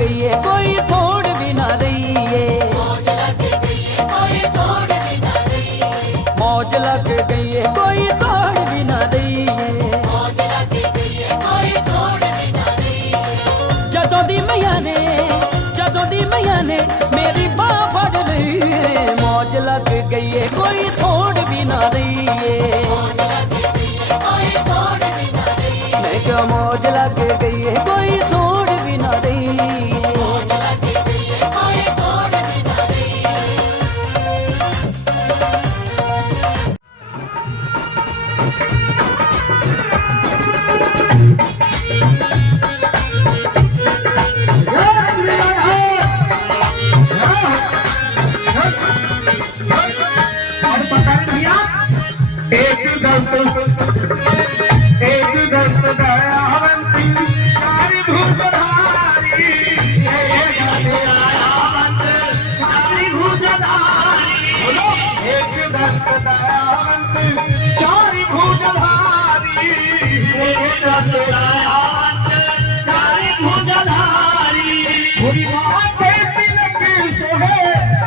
गई है कोई तोड़ भी ना रही है। मौज लग गई है कोई तोड़ भी ना रही है। मौज लग गई है कोई तोड़ भी ना रही है। मौज लग गई है कोई तोड़ भी ना रही है। जदों दी मैया ने मेरी बाँ फड़ ली है। मौज लग गई है कोई तोड़ भी ना रही है। मौज लग गई है कोई तोड़ भी ना रही है। मैं क्या मौज लग गई है कोई तोड़ भी ना रही है। मौज लग गई है कोई तोड़ भी ना रही है। एक दस्त दयावंती सारी भूतधारी। एक दस्त दयावंती सारी भूतधारी। पूरी बात कैसी लगी सोहे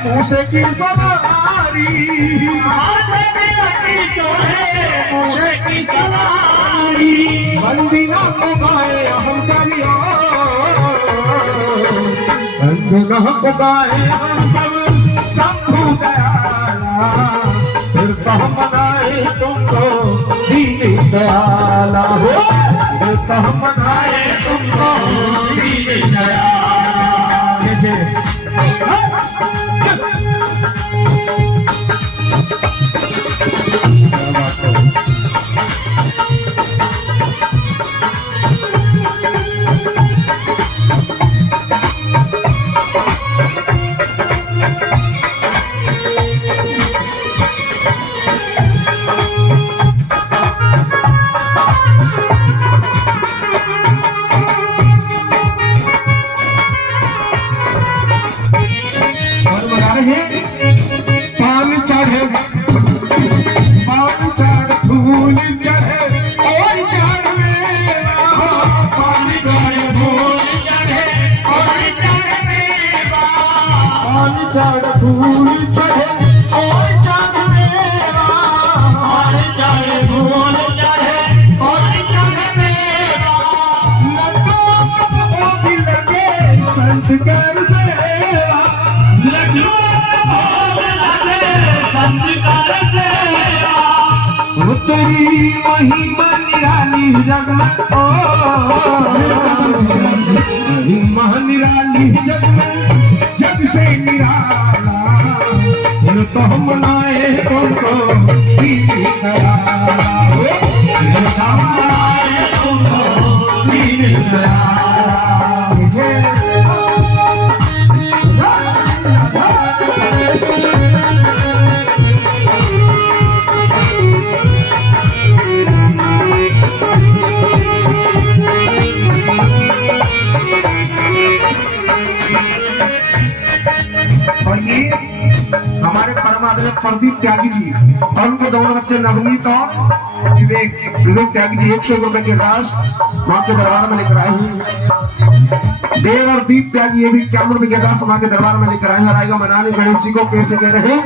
मूसे की सवारी। बंदीना को गाए हम सबियो, बंदीना को गाए हम सब शंभु दयाला। फिर तो हम मनाए तुमको दीन दयाला हो। फिर तो हम मनाए तुमको दीन दयाला। तेरी महिमा निराली जग में, ओ महिमा निराली जग में, जग से निराला। फिर तो हम मनाए तुमको दीन दयाला। फिर तो हम मनाए तुमको दीन दयाला। प्रदीप त्यागी जी और उनके दोनों बच्चे नवनीत और विवेक त्यागी जी 100 रुपए के राशि मां के दरबार में लेकर आए हैं। देव और दीप त्यागी ये भी 51 रुपए के राशि मां के दरबार में लेकर आए हैं। आएगा मनाने गणेश जी को कैसे कह रहे हैं।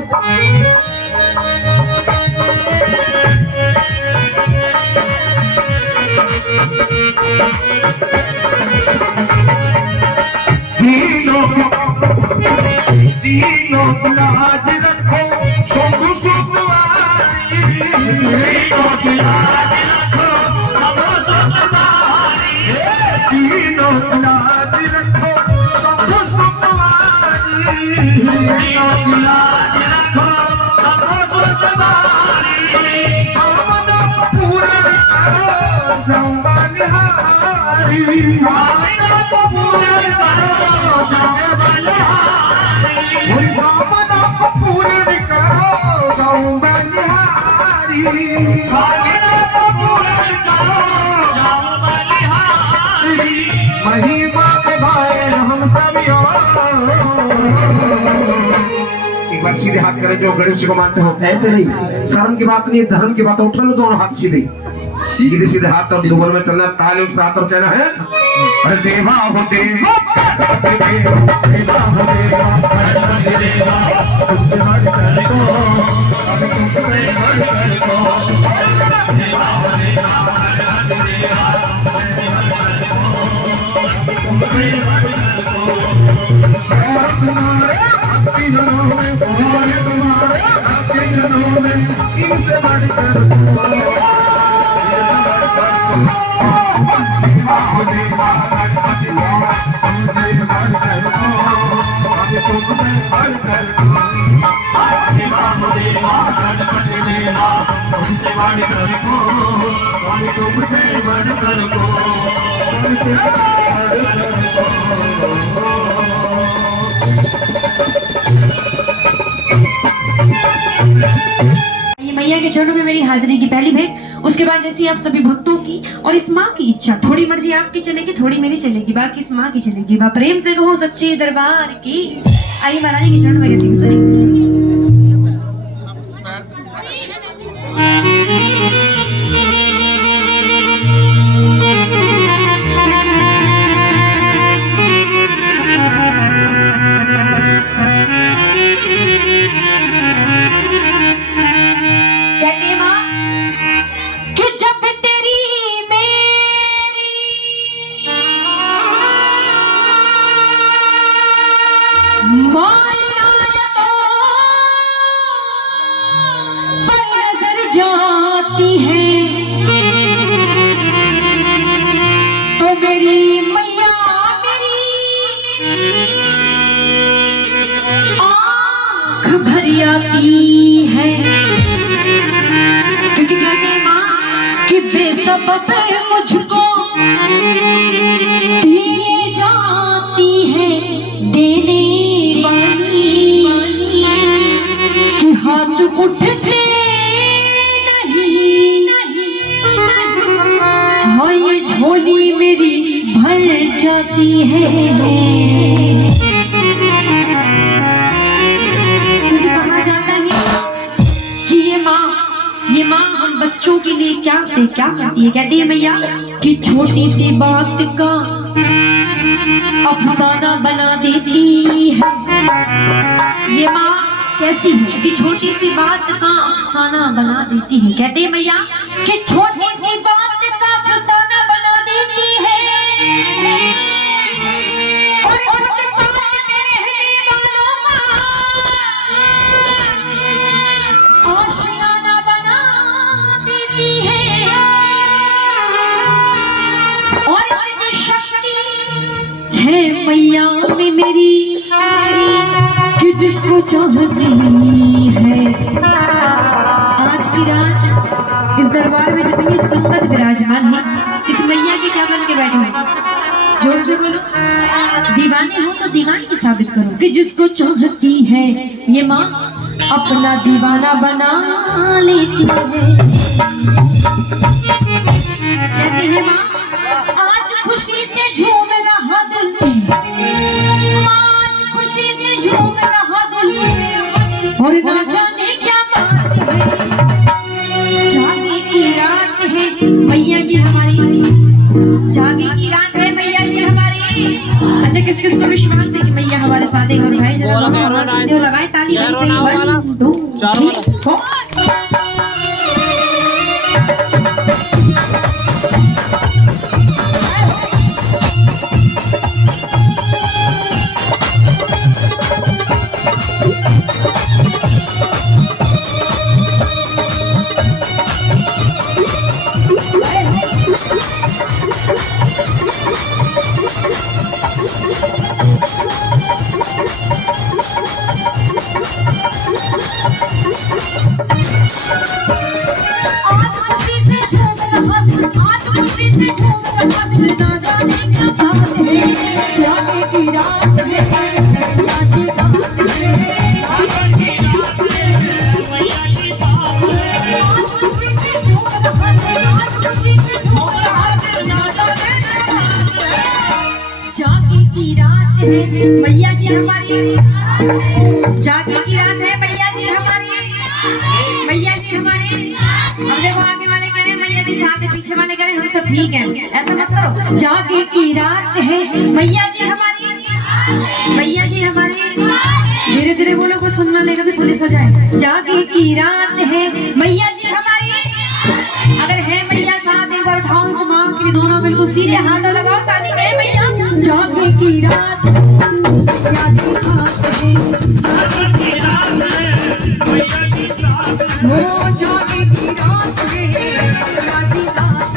तीनों लाज रखो शुभ सुखवारी। तीनों लाज रखो शुभ सुखवारी। तीनों लाज रखो शुभ सुखवारी। तीनों लाज रखो शुभ सुखवारी। भावना पूरा करो संबलहारी। भावना पूरा करो संबलहारी। भावना पूर्ण करो संबलहारी। भावना पूर्ण करो संबलहारी। महिमा के गाए हम सभी एक बार सीधे हाथ करें जो गणेश जी को मानते हो। ऐसे नहीं, शर्म की बात नहीं है, धर्म की बात है। उठा लो दोनों हाथ सीधे सीधे सीधे हाथ और दोनों में चलना, तालियों के साथ। और कहना है अरे देवा हो देवा, देवा हो देवा, तुमसे बढ़ कर को, अरे तुमसे बढ़ कर को, देवा हो देवा, तुमसे बढ़ कर को। तुम्हारे हस्ती जनों में, तुम्हारे हस्ती जनों में, इनसे बढ़ कर को। मैया के चरणों में मेरी हाजिरी की पहली भेंट, उसके बाद जैसी आप सभी भक्तों की और इस माँ की इच्छा, थोड़ी मर्जी आपकी चलेगी, थोड़ी मेरी चलेगी, बाकी इस माँ की चलेगी। बा प्रेम से कहो सच्चे दरबार की। आइए महारानी के चरणों में कहती हूँ, सुनिए। भरी आती है, क्योंकि कहते हैं माँ कि बेसबब मुझको दिए जाती है देने वाली, कि हाथ उठते नहीं, हाँ ये झोली मेरी भर जाती है। ये माँ हम बच्चों के लिए क्या से क्या करती है। कहती है मैया कि छोटी सी बात का अफसाना बना देती है। ये माँ कैसी है कि छोटी सी बात का अफसाना बना देती है। कहती है मैया कि छोटी सी बात का अफसाना बना देती है, है मैया में मेरी कि जिसको चाहती है। आज की रात इस दरबार में जितनी संगत विराजमान है, इस मैया के क्या बन के बैठे हैं? जोर से बोलो। दीवाने हो तो दीवानी साबित करो कि जिसको चाहती है ये माँ अपना दीवाना बना लेती है। कहती है माँ आज खुशी से झूम रहा दिल, आज खुशी से झूम रहा दिल, और ना जाने क्या बात है, जागे की रात है मैया जी हमारी, जागे की रात है मैया जी हमारी। अच्छा किस किस को विश्वास है कि मैया हमारे साथ है? भाई जरा लगाए ताली। 1 2 3 4। मैया जी हमारी जागी की रात है मैया जी हमारी, मैया जी हमारी। अब देखो आगे वाले कह रहे हैं मैया जी साथ है, पीछे वाले कह रहे हैं हम सब ठीक हैं, ऐसा मत करो। जागी की रात है मैया जी हमारी, मैया जी हमारी। धीरे धीरे बोलो, को सुनना लेगा भी पुलिस हो जाए। जागी की रात है मैया जी हमारी, अगर है मैया साथ एक बार ठाउं से मां की दोनों बिल्कुल सीधे हाथ लगाओ, ताली दे मैया। जागी की रात जागी रात है, वो जागी की रात है, जागी रात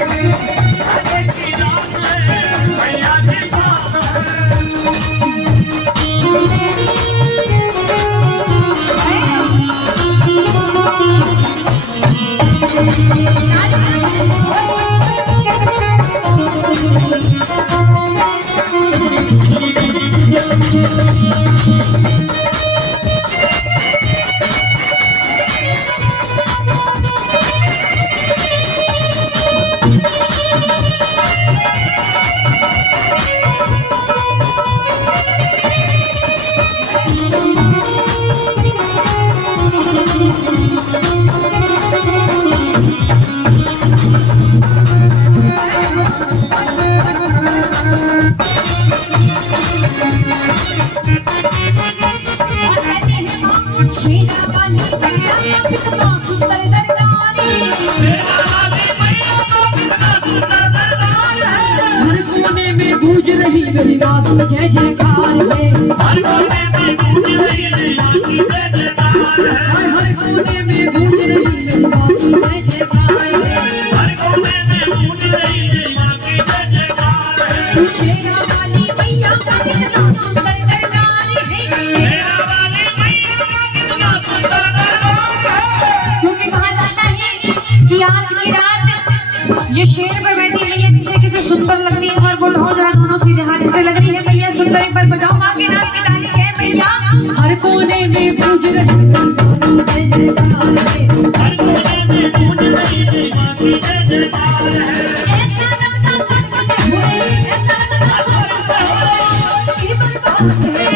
मेरी रात जय जयकार है, हर कोने में गूंज रही मेरी रात जय जयकार है, हर कोने में गूंज रही मेरी रात जय जयकार है, हर कोने में गूंज रही मेरी रात जय जयकार है। शेरा वाली मैया का कितना सुंदर दरबार है, शेरा वाली मैया का कितना सुंदर दरबार है। क्योंकि कहा जाता है कि आज की रात ये शेर पर बैठी मैया किसे सुंदर लगती है, और बोल हो जरा दोनों सीधे हाथ से लग रही है मैया सुंदर, पर बजाओ मां के नाम की ताली है मैया। हर कोने में गूंज रही जय जयकार है, हर कोने में गूंज रही मां की जय जयकार है। ऐसा लगता स्वर्ग से हुए, ऐसा लगता स्वर्ग से हुए की बरसात है।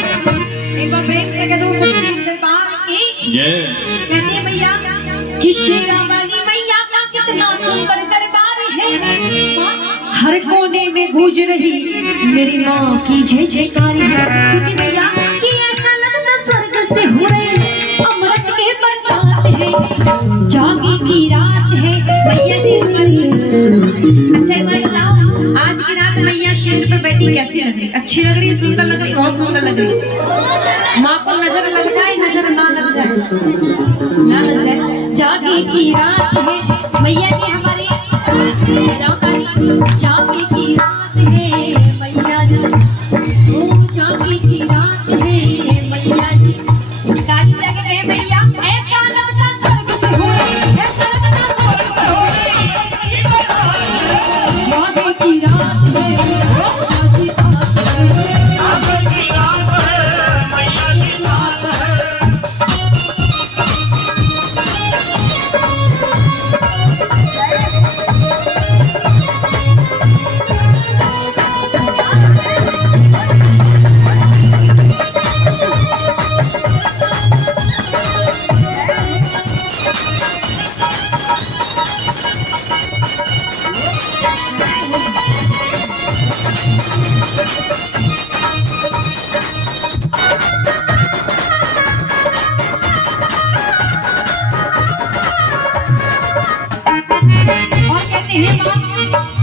एक बार प्रेम से कह दो सच्ची दरबार की जय। कहती है मैया कि शेरा वाली मैया का कितना सुंदर दरबार है, हर कोने में गूंज रही मेरी माँ की जय जयकार है। क्योंकि मैया कि ऐसा लगता स्वर्ग से हो रहे अमृत के बरसात है, जागी की रात है मैया जी हमारी। अच्छा आज की रात मैया शेष पर बैठी कैसी लग रही? अच्छी लग रही, सुंदर लग रही, बहुत सुंदर लग रही। माँ को नजर लग जाए, नजर ना लग जाए, ना लग जाए। जागी की रात है मैया जी हमारी, जागी की रात है मैया जी, ओ जागी की रात है मैया जी। काली जगह है मैया, ऐसा लगता स्वर्ग से हो रही, ऐसा लगता स्वर्ग से हो रही जागी की रात है, जागी रात है, जागी की रात है मैया की रात है।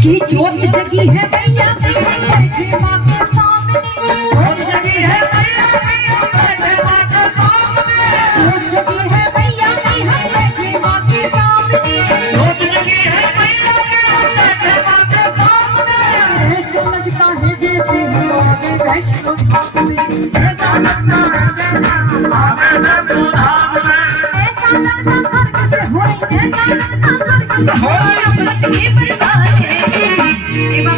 कि जोत जगी है मैया की बैठे मां के सामने, जोत जगी है मैया की बैठे मां के सामने, जोत जगी है मैया की बैठे मां के सामने, जोत जगी है मैया की बैठे मां के सामने। ऐसा लगता है जैसे हमारे वैष्णो धाम में, ऐसा लगता है जैसे हमारे वैष्णो धाम में, ऐसा लगता स्वर्ग से हो रही, ऐसा लगता स्वर्ग से हो रही अमृत की बरसात है।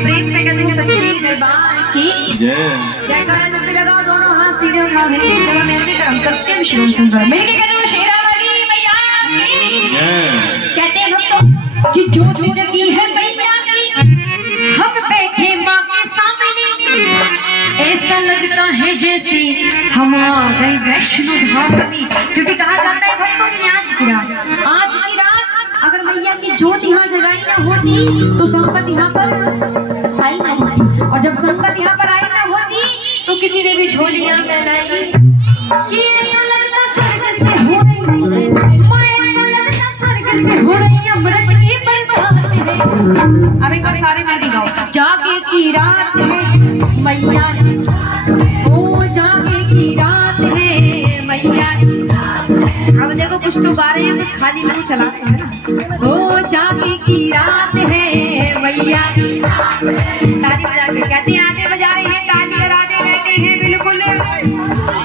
प्रेम से कहते हैं सच्ची दरबार की जय। जयकारा जब भी लगाओ, दोनों हाथ सीधे उठाओ, जब हम ऐसे हम सत्यम शिवम सुंदर मिलके कहते हैं शेरा वाली मैया की जय। कहते हैं भक्तों कि जोत जगी है मैया की, हम बैठे मां के सामने, ऐसा लगता है जैसे हम आ गए हाँ मम्मी, क्योंकि कहा जाता है भाई मम्मी आज की रात अगर मैया की जोत यहाँ जगाई न होती तो संकट यहाँ पर आई नहीं होती, और जब संकट यहाँ पर आई न होती तो किसी ने भी झोलियाँ फैलाई कि ऐसा लगता स्वर्ग से हो रही माँ, ऐसा लगता स्वर्ग से हो रही अमृत की बरसात है। अब एक बार सारे गाने गाओ। जागे की रात है मैया, ओ जागे की रात है मैया। अब देखो कुछ तो गा रहे हैं, कुछ खाली मुंह चला रहे हैं ना। ओ जागे की रात है मैया, ताली बजा के कहते हैं आने बजा रहे हैं, ताली बजाते रहते हैं बिल्कुल।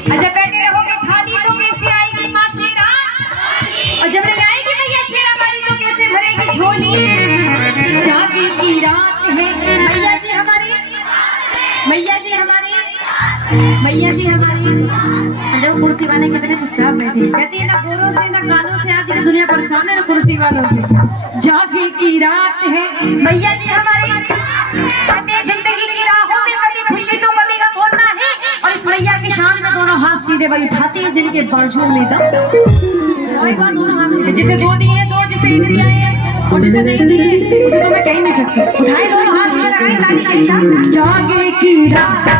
अच्छा बैठे रहोगे खाली तो कैसे आएगी माँ शेरा, और जब नहीं आएगी मैया शेरा वाली तो कैसे भरेगी झोली। जागे की रात है मैया जी हमारी, मैया जी हमारी, मैया जी हमारी। लोग कुर्सी वाले कितने चुपचाप बैठे, कहती है ना गोरों से ना कानों से आज दुनिया परेशान है ना कुर्सी वालों से। जागे की रात है मैया जी हमारी, जिंदगी की राहों में कभी खुशी तो कभी गम होता है, और इस मैया की शान में दोनों हाथ सीधे वही उठाते हैं जिनके बाजू में दम। दोनों हाथ सीधे, जिसे दो दिए दो, जिसे एक दिया है और जिसे नहीं दिए उसे तो मैं कह नहीं सकती। उठाए दोनों हाथ सीधे लगाए ताली के साथ। जागे की रात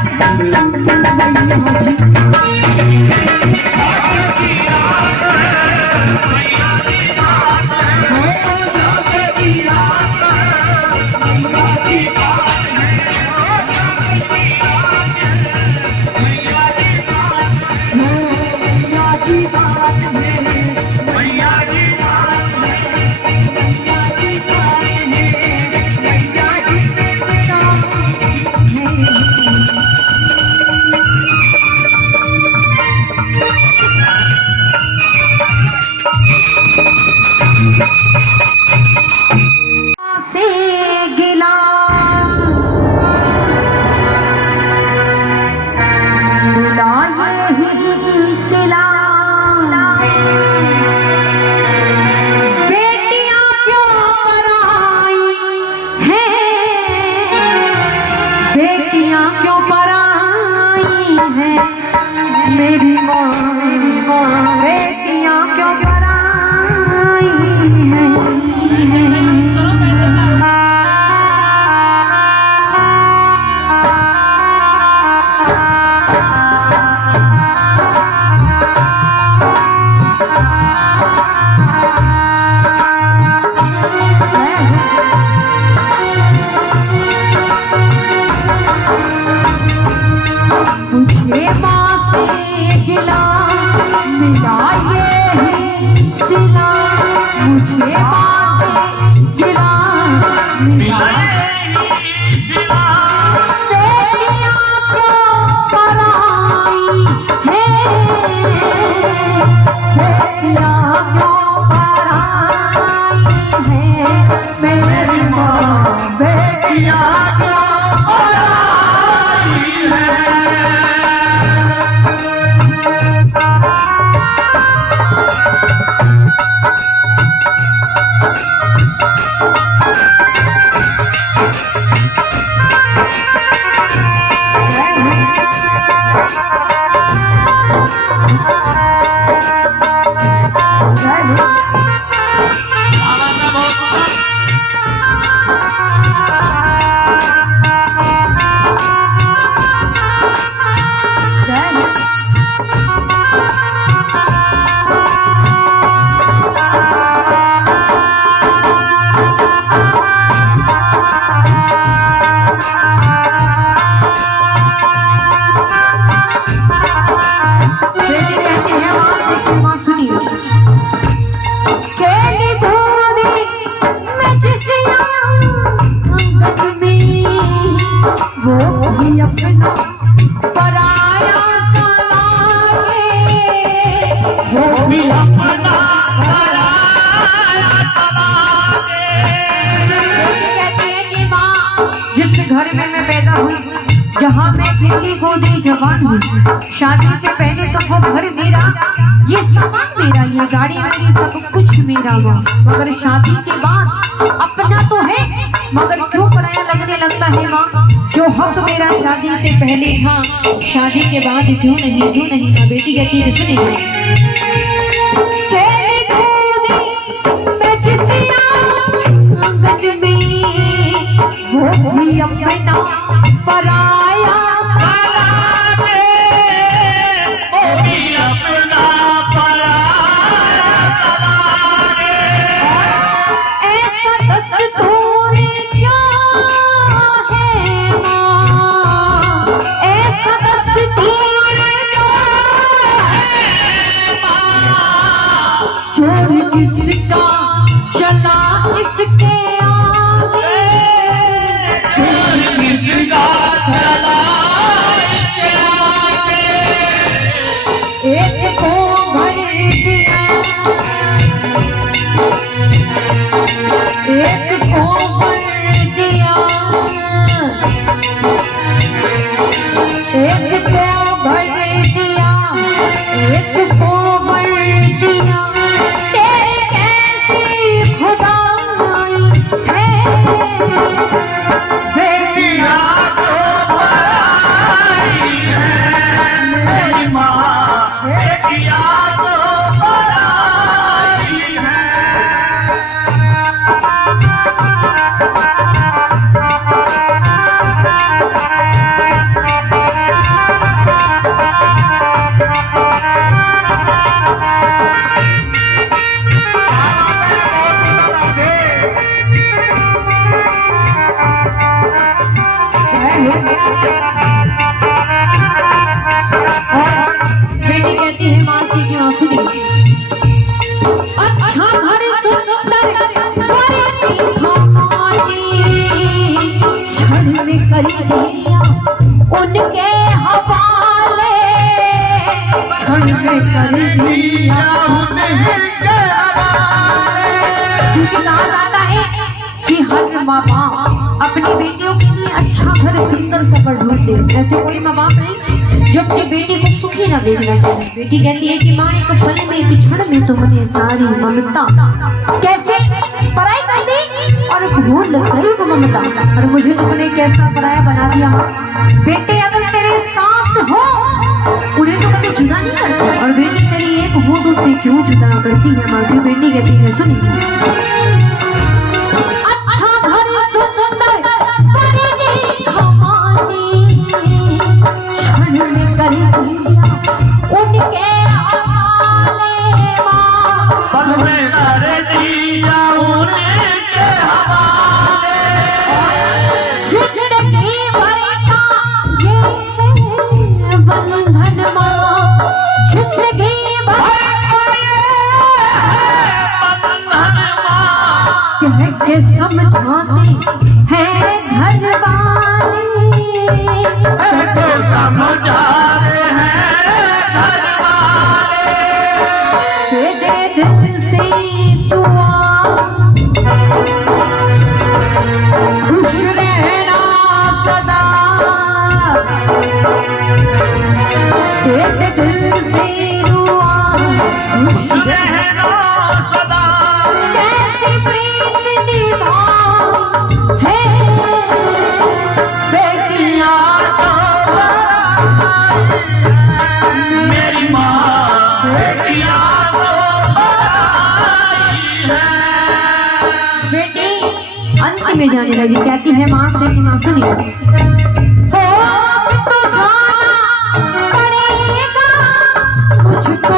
घर में मैं पैदा हुई, जहाँ मैं खिड़की गोदी जवान हुई। शादी से पहले तो वो घर मेरा, ये सामान मेरा, ये गाड़ी मेरी, सब कुछ मेरा माँ। मगर शादी के बाद अपना तो है, मगर क्यों पराया लगने लगता है माँ। जो वो हक मेरा शादी से पहले था, शादी के बाद क्यों नहीं था। बेटी कहती है सुनिए, वो भी अपना पराया किसका चला इसके आगे, किसका चला इसके आगे, एक को भर दिया, एक को भर दिया, एक को भर दिया, एक को भर दिया। उनके हवाले क्षण में कर दिया उनके हवाले। क्योंकि कहा जाता है कि हर माँ बाप अपनी बेटियों के लिए अच्छा घर सुंदर सा ढूंढते, ऐसे कोई माँ बाप नहीं जब बेटी को सुखी न देखना चाहिए। बेटी कहती है कि माँ एक पल में एक क्षण में तुमने सारी ममता कैसे पराई कर दी और भूल गई वो ममता, और मुझे तुमने कैसा पराया बना दिया। बेटे अगर तेरे साथ हो उन्हें तो कभी जुदा नहीं करते, और बेटी तेरी एक हो तो उसे क्यों जुदा करती है। माँ की बेटी कहती है सुनिए, के समझाते हैं घर वाले, समझाते हैं घर वाले, दे दिल से दुआ खुश रहना सदा, दे दिल से दुआ खुश रहना सदा। कैसे मेरी माँ बेटी अंत में जाने लगी, कहती है माँ से कि माँ सुनिए, मुझको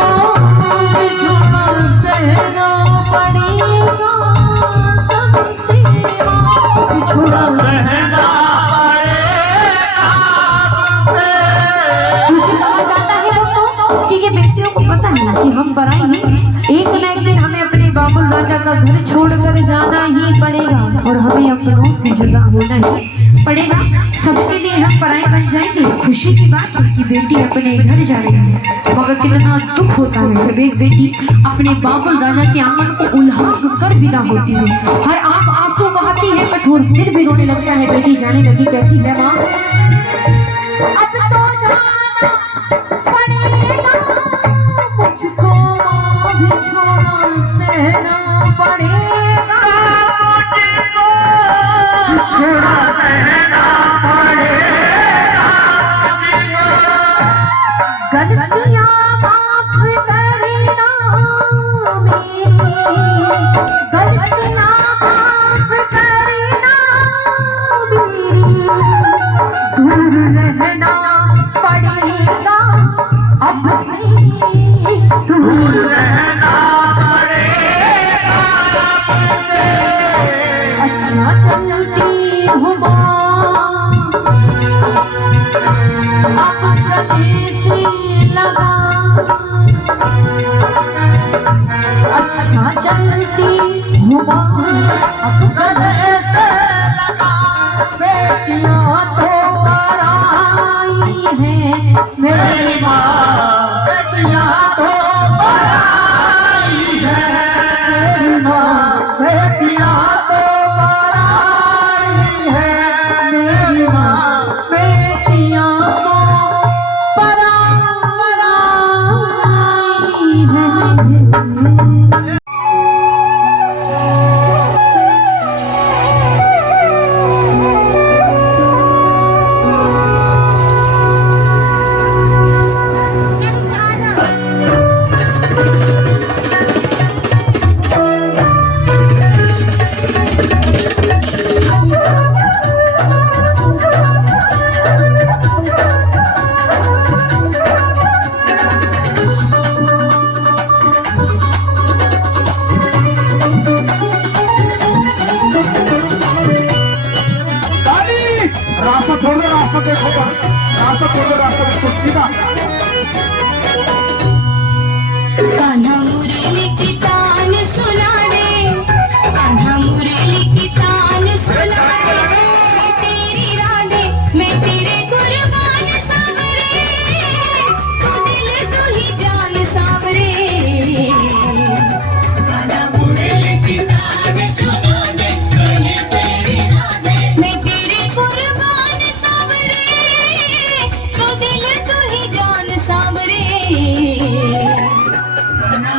बेटियों को पता है ना कि हम पराई हैं, एक न एक दिन हमें अपने बाबुल राजा का घर छोड़कर जाना ही पड़ेगा, और हमें अपनों से जुदा होना ही पड़ेगा। सबके लिए हम पराई बन जाएंगे। खुशी की बात है कि बेटी अपने घर जा रही है, मगर कितना दुख होता है जब एक बेटी अपने बाबुल राजा के आंगन को उल्हाग कर विदा होती है। हर आंख आंसू बहाती है, कठोर फिर भी रोने लगता है। बेटी जाने लगी, कहती है माँ अब तो जाना पड़ेगा, मुझको भी छोड़ना सहना पड़ेगा, मुझको छोड़ना सहना पड़ेगा। रहना पड़ेगा अब से दूर रहना पड़ेगा आपसे। अच्छा चलती हूँ अब गले से लगा, अच्छा चलती हूँ अब गले से लगा। बेटियाँ तो पराई हैं मेरी माँ, बेटियाँ तो पराई हैं मेरी माँ, बेटियाँ तो पराई हैं मेरी माँ, बेटियाँ तो पराई हैं। रास्ता छोड़ दो, रास्ता देखो, रास्ता छोड़ दो, रास्ता देखो सीधा। कान्हा मुरली की तान सुना दे, कान्हा मुरली की तान सुना दे। मैं तेरी राधे, मैं तेरे कुर्बान सावरे, तू दिल तू ही जान सावरे। कान्हा मुरली की तान सुना दे, मैं तेरी राधे, मैं तेरे कुर्बान सावरे, तू दिल तू ही जान सावरे।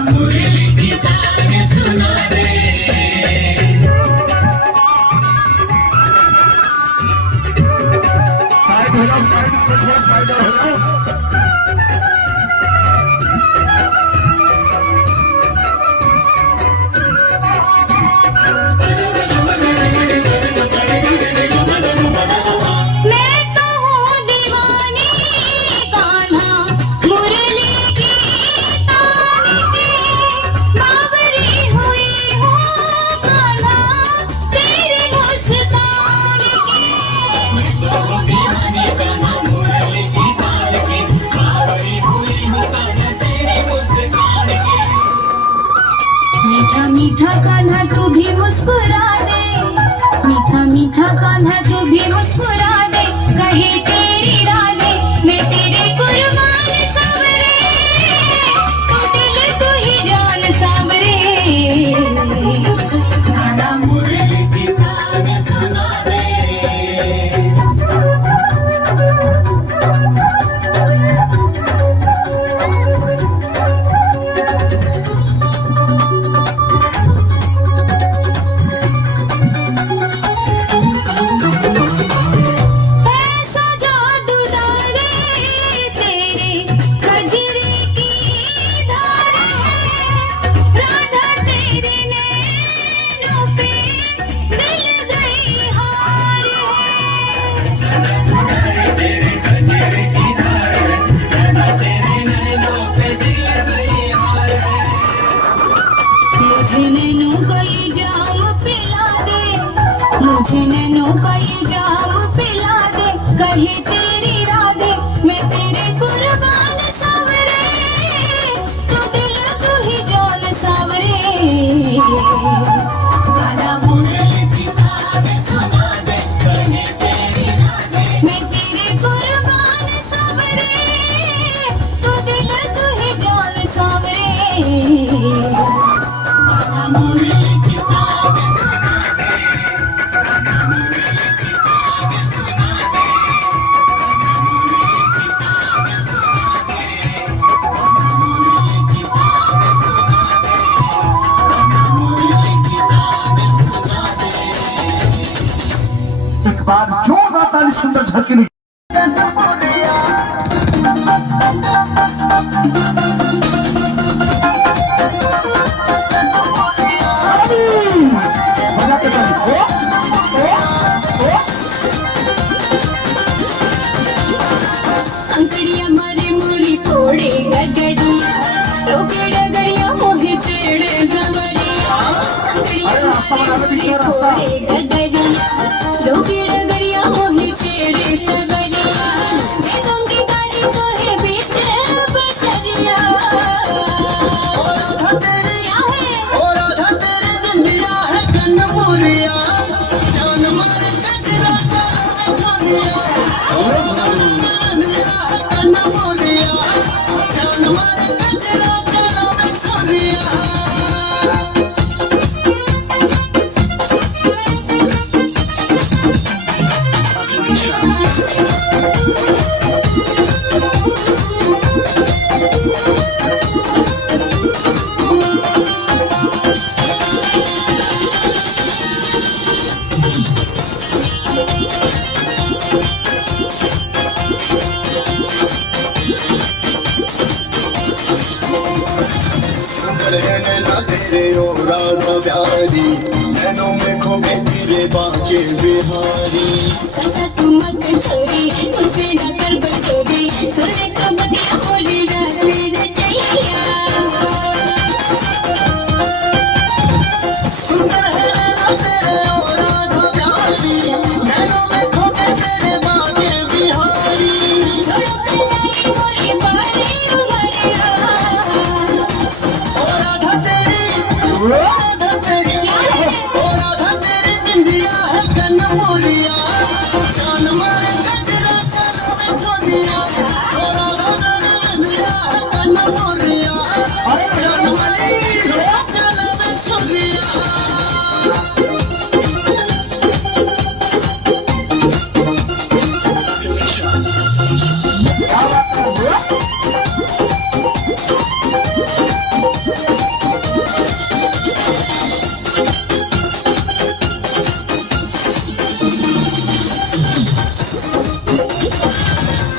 मुरली की तान सुना दे। साइड हो जाओ, साइड हो जाओ। मैं तो हूँ दीवानी कान्हा मुरली की तान की, बावरी हुई हूँ कान्हा तेरी मुस्कान की। मैं तो हूँ दीवानी कान्हा मुरली की तान की, बावरी हुई हूँ कान्हा तेरी मुस्कान की। मीठा मीठा कान्हा तू भी मुस्कुरा दे, मीठा मीठा कान्हा तू भी मुस्कुरा दे। कहे तेरी राधे, मैं तेरे कुर्बान सावरे, तू दिल तू ही जान सावरे। कान्हा मुरली की तान सुना दे। ऐसा जादू डाले तेरे कजरे की धार है, राधा तेरे नैनों पे दिल गई हार है। जादू डाले तेरे कजरे की धार है, राधा तेरे नैनों पे दिल गई हार है। मुझे नैनों का ये जाम पिला दे, मुझे नैनों का ये जाम पिला दे। कहे तेरी राधे, मैं तेरे कुर्बान सावरे, तू दिल तू ही जान सावरे। कान्हा मुरली की तान सुना दे, कहे तेरी राधे, मैं तेरे कुर्बान सावरे, तू दिल तू ही जान सावरे। कान्हा मुरली की तान सुना दे, कान्हा मुरली की तान सुना दे, कान्हा मुरली की तान सुना दे, कान्हा मुरली की तान सुना दे, कान्हा मुरली की तान सुना दे। एक बार जोरदार ताली सुंदर झटके छेड़े फोड़े गगरिया लोगे डगरिया मोहे छेड़े सगरिया मैं दूंगी गाड़ी तो है बीच बसरिया और आधा तेरे जिंदिया है कन मोरिया जान मार कचरा चला छोड़िया कन मोरिया जान मार कचरा चला छोड़िया तेरे ओ राधा प्यारी नैनों में खो गए तेरे बाके बिहारी सदा तू मत छोरी मुझसे न कर बचोरी सुने तो बतिया बोली रात रचैया सुंदर है तेरे ओ राधा प्यारी नैनों में खो गए तेरे बाके बिहारी छोड़ो कलाई मोरी बारी उमरिया और आधा तेरी और आधा तेरी जिंदिया है कन मोरिया जान मार कचरा चला छोड़िया और आधा तेरी जिंदिया है कन मोरिया जान मार कचरा चला छोड़िया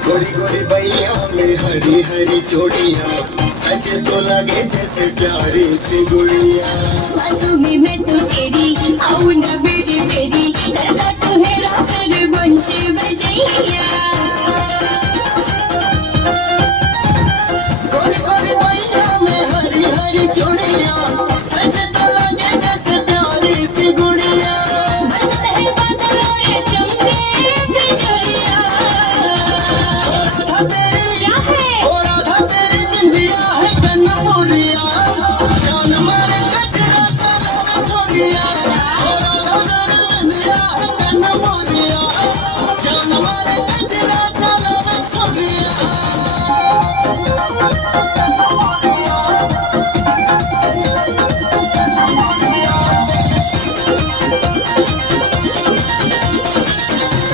गोरी गोरी बैया में हरी हरी चोड़िया सच तो लगे जैसे प्यारी सी गुड़िया बातों में मैं तो तेरी आऊ न मेरी मेरी लगा तू है राजन बंशी बजैया गोरी गोरी बैया में हरी हरी चूड़िया सच तो लगे जैसे प्यारी सी गुड़िया बदल है बादल और चमके बिजलिया और आधा तेरी जिंदिया है कन मोरिया जान मारे कचरा चला छोड़िया और आधा तेरी जिंदिया है कन मोरिया जान मारे कचरा चला छोड़िया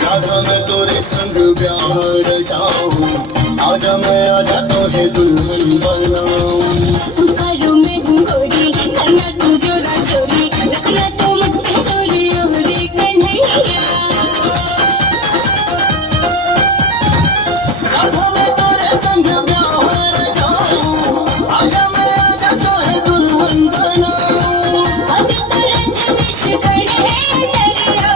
राधा मैं तोरे संग प्यार जाऊं आजा मैं आजा तो है दुल्हन बनाऊं करूँ मैं हूँ गोरी करना तू जोरा चोरी रखना तू मुझसे चोरी और कन्हैया राधा मैं तेरे संग प्यार जाऊं आजा मैं आजा तो है दुल्हन बनाऊं अब तो रजनीश खड़े डरिया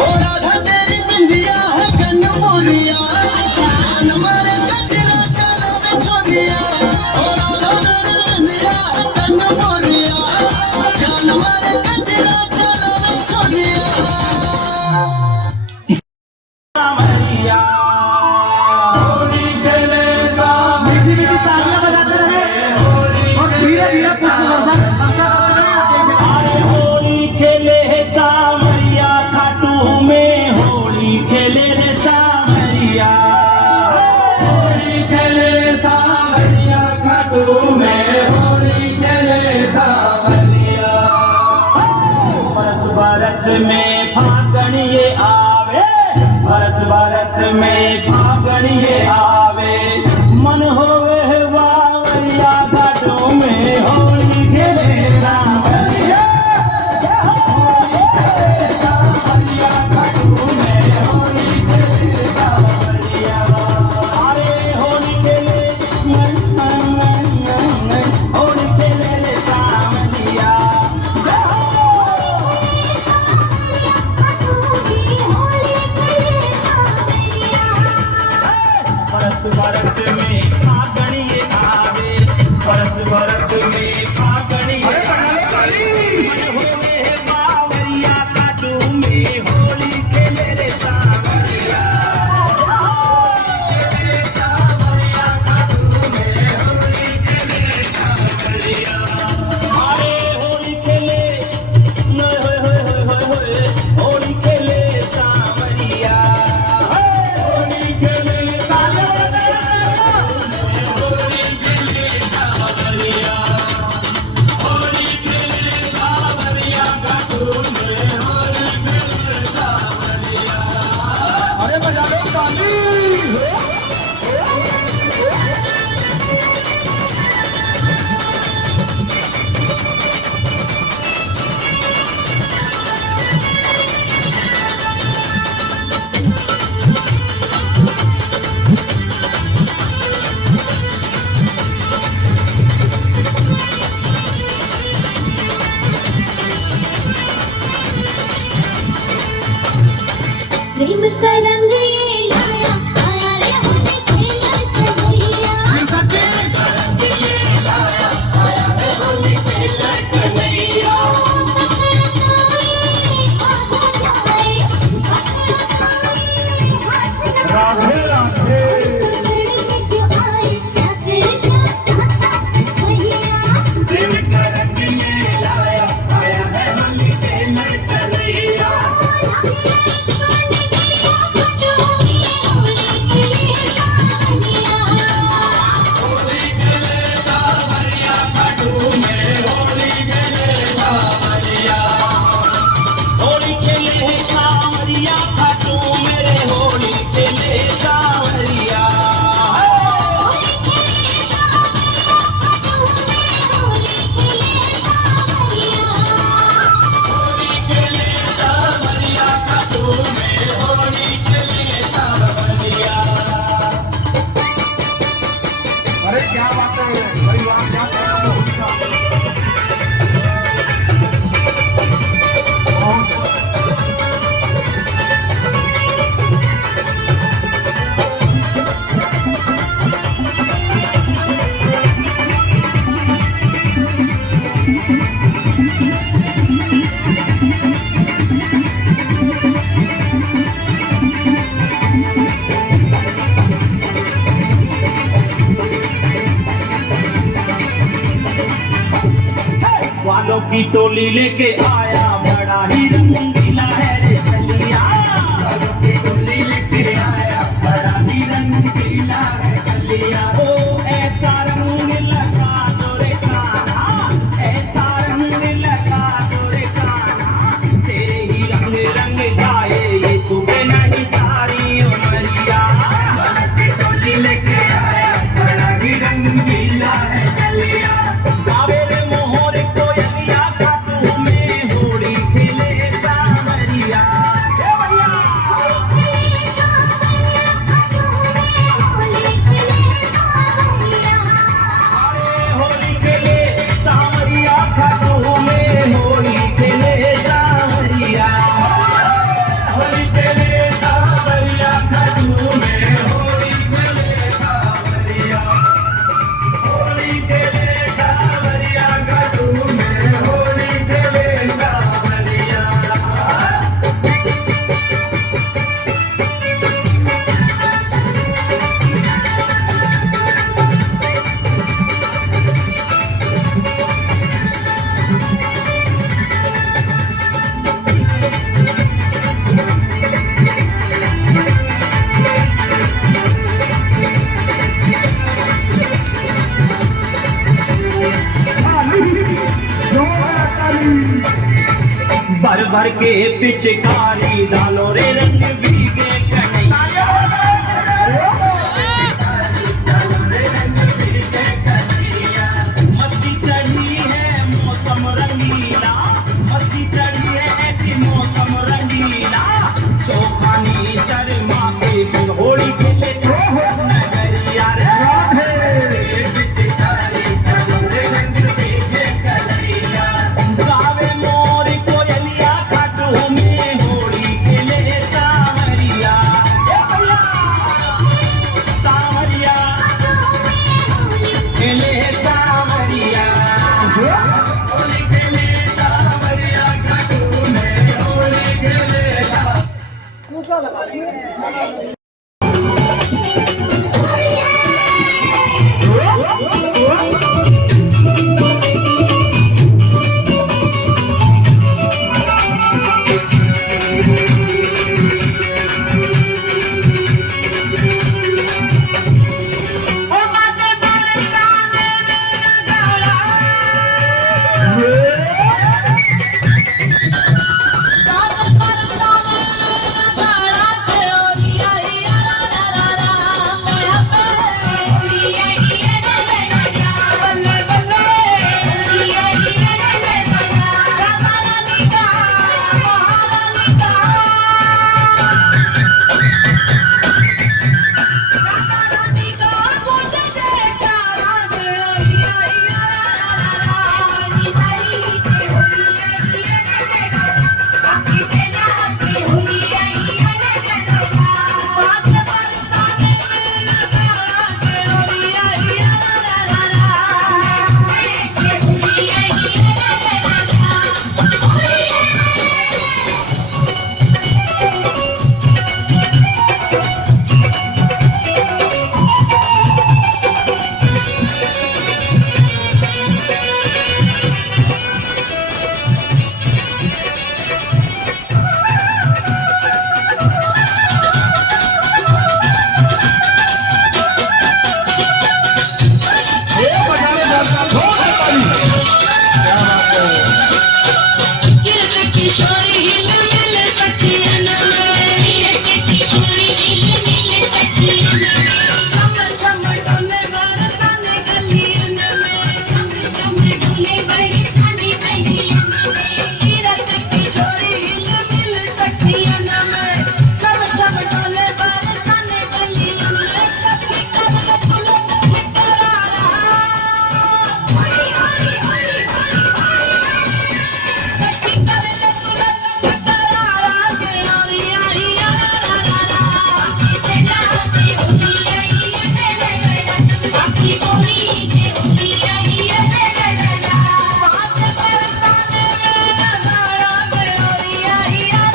और आधा तेरी बिंदिया है कन मोरिया जान मारे कचरा चला छोड़िया और आधा तेरी बिंदिया है कन मोरिया जान मारे कचरा चला छोड़िया होली खेले सामरिया और धीरे धीरे होली खेले है सामरिया खाटू में होली खेले रे सामरिया होली खेले सामरिया खाटू में होली खेले सामरिया बरस बरस में फागण ये आवे बरस बरस में फागण ये आवे मन होवे वावरिया घाटों में होली खेले सामरिया अरे होली खेले होली खेले रे सामरिया बरस प्रेम का रंग ये लाया आया रे होली खेलत कन्हैया राधे राधे होली खेले सावरिया खाटू मेरे होली खेले सावरिया होली खेले सावरिया खाटू मेरे होली खेले सावरिया अरे क्या बात है भाई, आप क्या कर रहे हो? वालों की टोली लेके आया बड़ा ही रंगीला है रे चलिया वालों की टोली लेके आया बड़ा ही रंगीला है चलिया ओ ऐसा रंग लगा तोरे काना ऐसा रंग लगा तोरे काना तेरे ही रंग रंग जाए ये सुबह नहीं सारी उमरिया वालों की टोली लेके आया बड़ा ही रंगीला है चलिया आवे रे मोहर कोयलिया खाटू में होली खेले सावरिया हे भैया अरे होली खेले सावरिया खाटू में होली खेले सावरिया होली खेले सावरिया खाटू में होली खेले सावरिया होली खेले सावरिया खाटू में होली खेले सावरिया भर भर के पिचकारी डालो रे रंग भीगे कन्हैया मस्ती चढ़ी है मौसम रंगीला मस्ती चढ़ी है ऐसी मौसम रंगीला चौखानी शर्मा के फिर होली खेले नगरिया रे पिचकारी डालो रे रंग भीगे कन्हैया गावे मोर कोयलिया खाटू में होली खेले सावरिया हे भैया किशोरी हिल मिल सखियन में, मीरठ के किशोरी हिल मिल सखियन में, छम छम डोले बरसाने गलियन में, छम छम डोले बरसाने गलियन में, मीरठ के किशोरी हिल मिल सखियन में, छम छम डोले बरसाने गलियन में, सखी कर तुलक करारा, होरी होरी होरी होरी, सखी कर तुलक करारा, होरी होरी रा, चला के होरी आई रे, बाकी बोली के होरी आई रे, बात बरसाने में नजारा, होरी आई रा,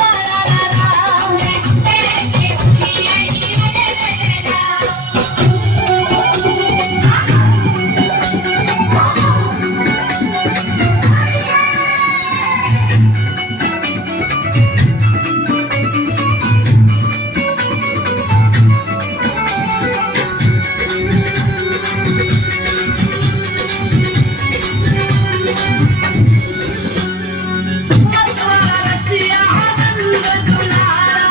के होरी आई रे। मधुआ रसिया आनंद दुलारा,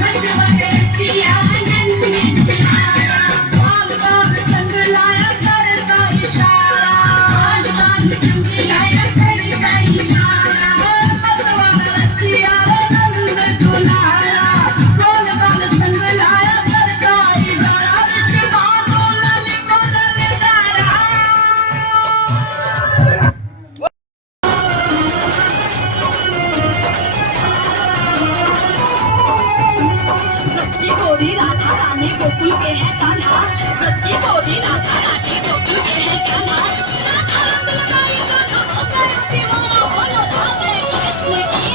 मधुआ रसिया आनंद दुलारा, बाल बाल संग लाया करता इशारा, बाल बाल संग लाया करता इशारा, मधुआ रसिया आनंद दुलारा, बाल बाल संग लाया करता इशारा, बिच बाबू लाल को ललकारा। ब्रज की गोरी राधा रानी गोकुल के है कान्हा, ब्रज की गोरी राधा रानी गोकुल के है कान्हा, राधा रंग लगाई राधा हो गया दीवाना, बोलो धामे कृष्ण की।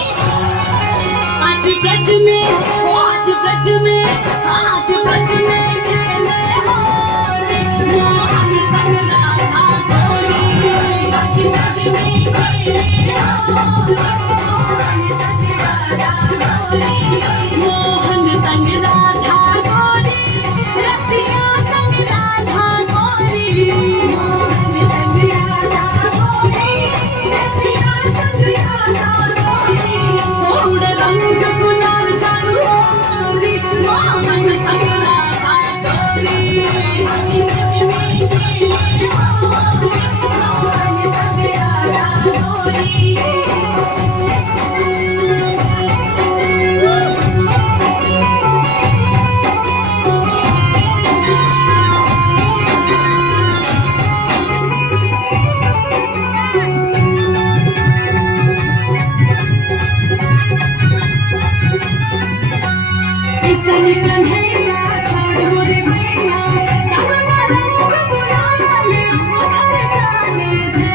आज ब्रज में, आज ब्रज में, आज ब्रज में खेले होली, मोहन संग राधा गोरी, आज ब्रज में खेले होली, मोहन संग राधा गोरी, मोहन संग राधा गोरी, रसिया संग राधा गोरी, मोहन संग राधा गोरी, रसिया संग राधा गोरी, मोड़ रंग गुलाल चालू होली, मोहन संग राधा गोरी, आज ब्रज में खेले होली, मोहन संग राधा गोरी। किसन कन्हैया छोड़ गोरे मैया, करुणा रंग गुलाल उधर जाने दे,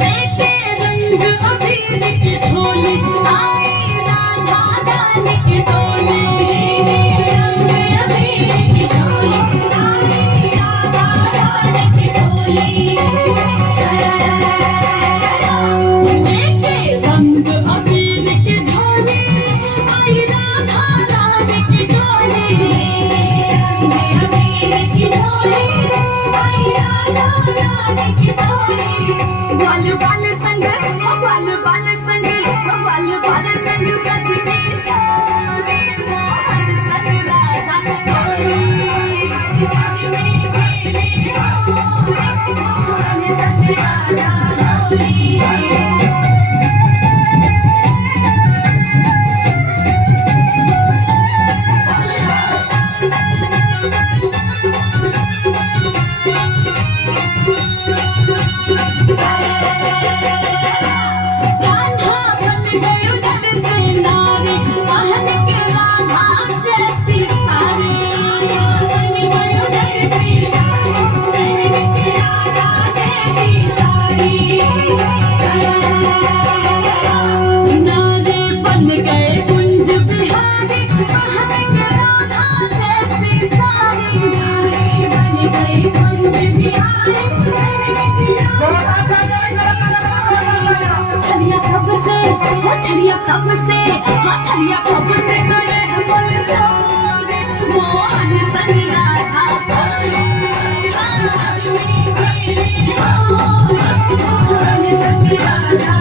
लेके रंग अबीर की झोली, आई राधा रानी की डोली, रंग अबीर की झोली, आई राधा रानी की डोली, लेके रंग अबीर की झोली, आई राधा रानी की डोली, रंग अबीर की झोली, आई राधा रानी की डोली, बाल बाल संग, बाल बाल संग, बाल बाल संग ब्रज के छोरे, मोहन संग राधा गोरी, आज ब्रज में खेले होली, मोहन संग राधा गोरी। कान्हा बन गयो डग से नारी, पहन के राधा जैसी सारी, बन गयो डग से नारी, पहन के राधा जैसी सारी, नारे बन गए कुंज बिहारी, पहन के राधा जैसी सारी, नारे बन गए कुंज बिहारी, छलिया सबसे, छलिया सबसे, छलिया सबसे करे बोल छोरे, मोहन संग राधा गोरी, आज में खेले होली, मोहन संग राधा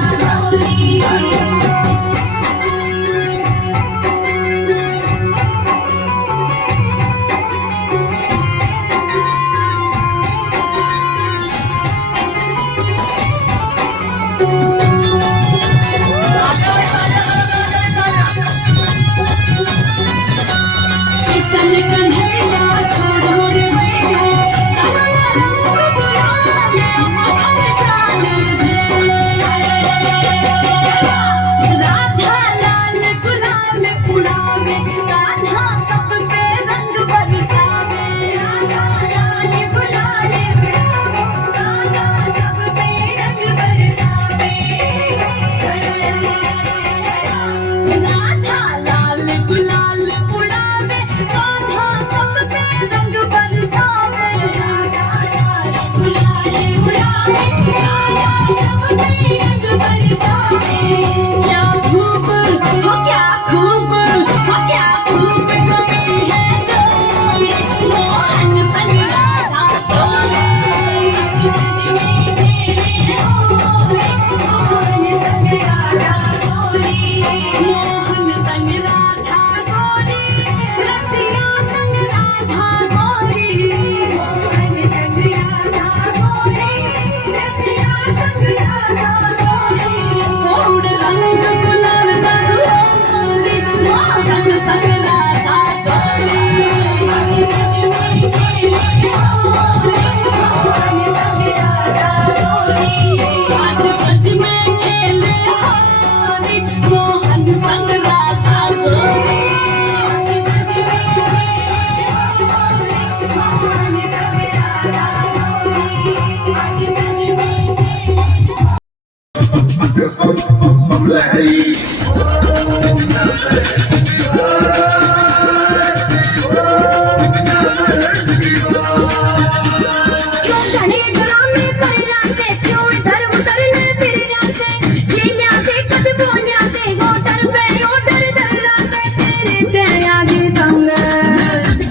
क्यों घने ड्रामे कर लाते क्यों इधर उधर ले फिर जाते ये यादें कद बोल जाते होटल पे ऑर्डर कर लाते तेरे तेरे आगे तंग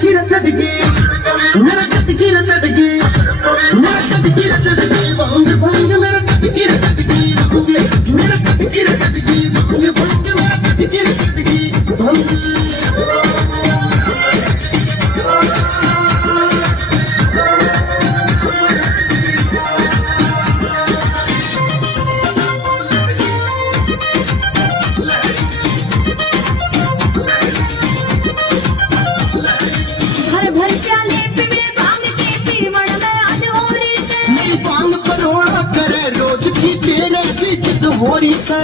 गिर चटकी मेरा चटकी रे चटकी मेरा चटकी रे चटकी भंग भंग मेरा चटकी रे चटकी भंग मेरा चटकी रे चटकी भंग भंग मेरा चटकी रे चटकी भंग भर भर प्याले पिबड़े भांग के पीवड़ में आज हो रही से मेरी बांग परोड़ा करे रोज की तेरे बीच होरी से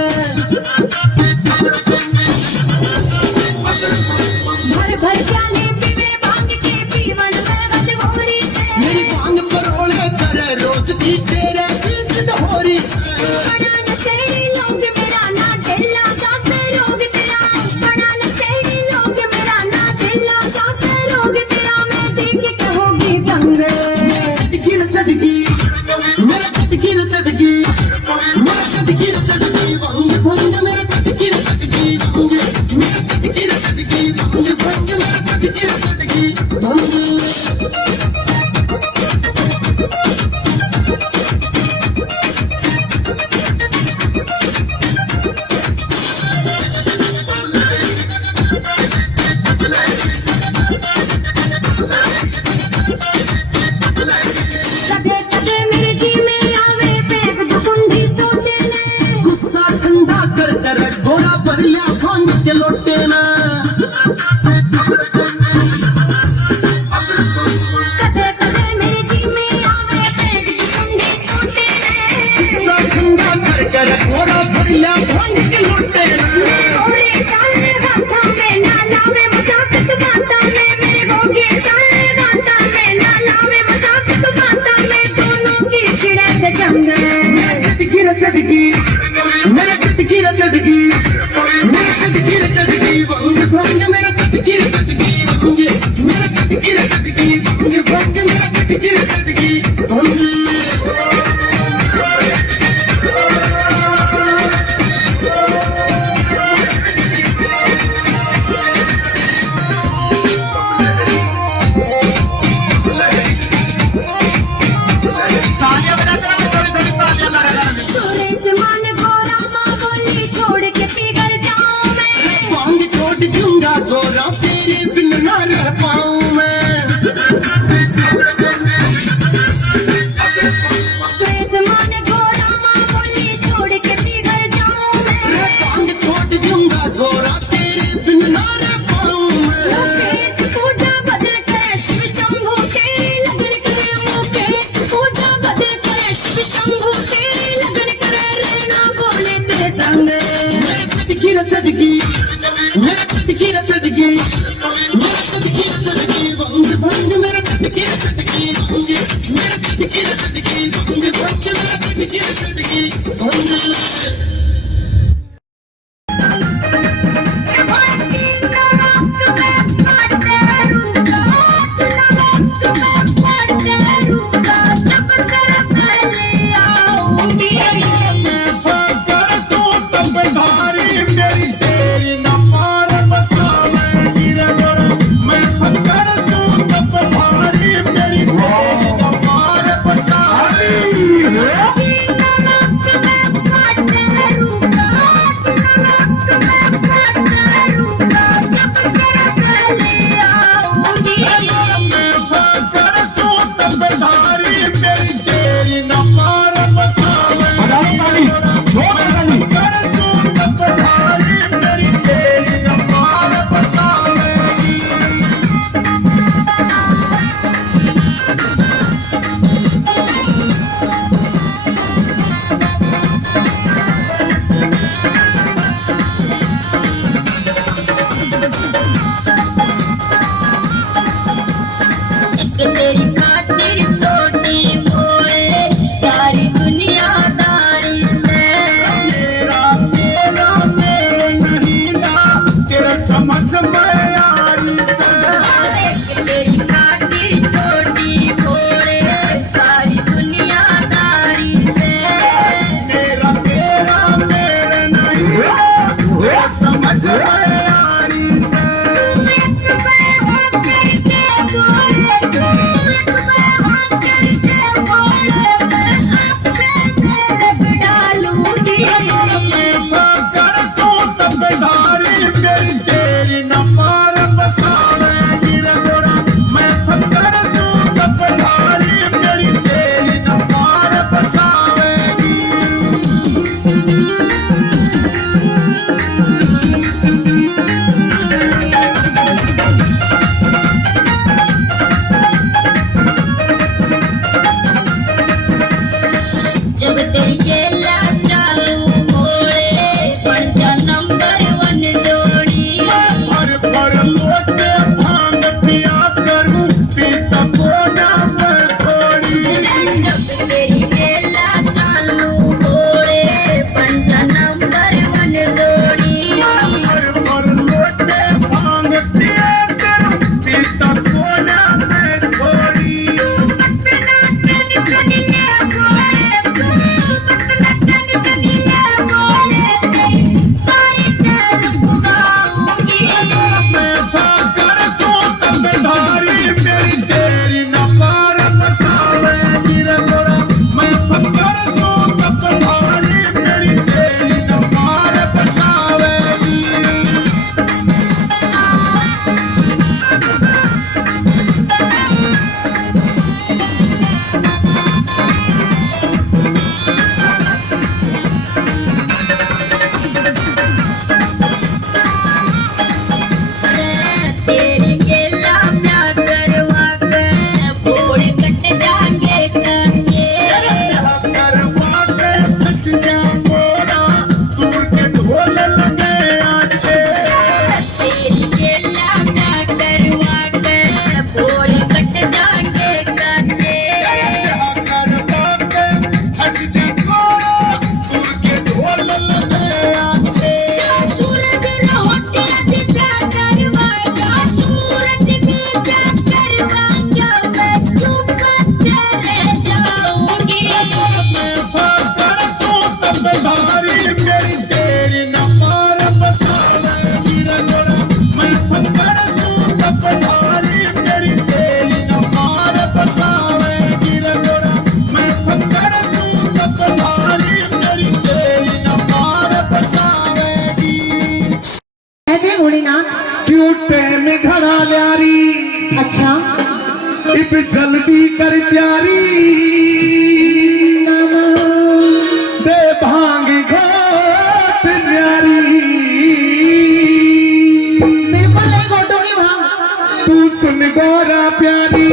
भर भर प्याले पिबड़े भांग के पीवड़ में आज हो रही से मेरी बांग परोड़ा करे रोज की तेरे बीच होरी से बनान तेरी लोग मेरा ना झेला जासे रोग तेरा बनान तेरी लोग मेरा ना झेला जासे रोग तेरा मैं देख के होगी दंग चटकी रे चटकी मेरा चटकी रे चटकी मेरा चटकी रे चटकी भंग भंग मेरा चटकी रे चटकी भंग मेरा चटकी रे चटकी भंग भंग मेरा चटकी रे चटकी भंग कदे कदे मेरे जी में आवे पेट दुकुंडी सोते ने गुस्सा ठंडा कर कर गोरा भरिया भांग के लोटे ना कदे कदे मेरे जी में आवे पेट दुकुंडी सोते ने गुस्सा ठंडा कर कर गोरा भरिया भांग के लोटे ना गोरे चाले गाता में ना लावे मजाक बाता में मेरे गोगे चाले गाता में ना लावे मजाक बाता में दोनों की छिड़े से जंग चटकी रे चटकी मेरा चटकी रे चटकी मेरा चटकी रे चटकी भंग भंग मेरा चटकी रे चटकी भंग मेरा चटकी रे चटकी भंग भंग मेरा चटकी रे चटकी भंग सुरेश मान गोरा माँ बोली छोड़ के पिघल जाऊं मैं बांग छोड़ दूंगा गोरा तेरे बिन ना रह पाऊं मैं सुरेश मान गोरा माँ बोली छोड़ के पिघल जाऊं मैं बांग छोड़ दूंगा गोरा तेरे बिन ना रह पाऊं मैं मुकेश पूजा भजन करे शिव शंभू तेरी लगन करे मुकेश पूजा भजन करे शिव शंभू तेरी लगन करे रहना बोले तेरे संग चटकी रे चटकी मेरा चटकी रे चटकी मेरा चटकी रे चटकी भंग भंग मेरा चटकी रे चटकी भंग मेरा चटकी रे चटकी भंग भंग मेरा चटकी रे चटकी भंग Yeah. अच्छा इब जल्दी कर प्यारी दे भांग घोट न्यारी बिल्कुल नहीं घोटोगी भांग। तू सुन गोरा प्यारी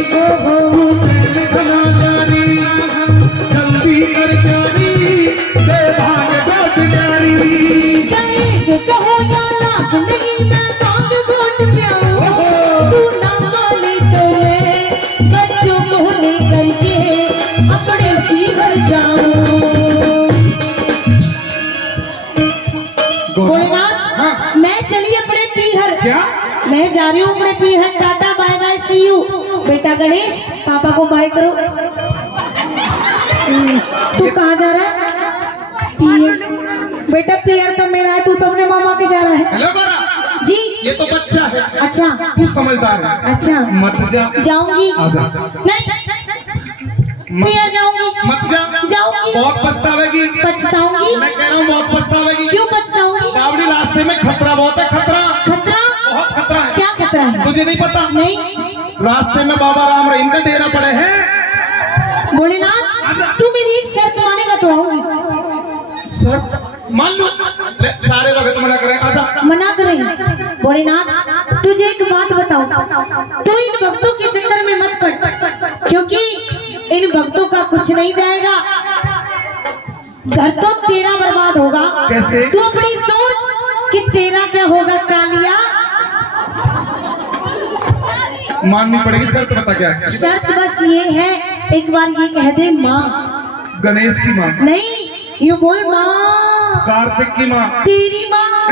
जल्दी कर प्यारी दे भांग घोट न्यारी शहीद कहो या लाख नहीं मैं भांग घोट प्याऊं। तू ना माने तो मैं बच्चों को लेकर के अपने पीहर जाऊं। भोलेनाथ मैं चली अपने पीहर। क्या? मैं जा रही हूँ अपने पीहर। Tata bye bye see you. बेटा गणेश पापा को बाय करो। तू कहाँ जा रहा है? पीहर। बेटा पीहर तो मेरा है, तू तो अपने मामा के जा रहा है। हेलो गोरा, जी ये तो बच्चा है, अच्छा तू समझदार है, अच्छा मत जा। जाऊंगी आजा। नहीं पीहर जाऊंगी मत जा, जाऊंगी बहुत पछतावेगी। पछताऊंगी। मैं कह रहा हूँ बहुत पछतावेगी। क्यों पछताऊंगी? बावड़ी रास्ते में खतरा बहुत है, खतरा खतरा? बहुत खतरा है। क्या खतरा है? तुझे नहीं पता? नहीं। रास्ते में बाबा राम रहीम का डेरा पड़े हैं। भोलेनाथ आजा। तू मेरी एक शर्त मानेगा तो आऊंगी। सर मान लो, ले, सारे वक्त मना करें। आजा। मना करें। भोलेनाथ तुझे एक बात बताऊं, तू इन भक्तों के चक्कर में मत पड़, क्योंकि इन भक्तों का कुछ नहीं जाएगा। घर तो तेरा बर्बाद होगा। कैसे? तू अपनी सोच कि तेरा क्या होगा कालिया। माननी पड़ेगी। शर्त बता क्या है? शर्त बस ये है, एक बार ये कह दे माँ। गणेश की माँ, नहीं यू बोल माँ। कार्तिक की माँ, तेरी माँ।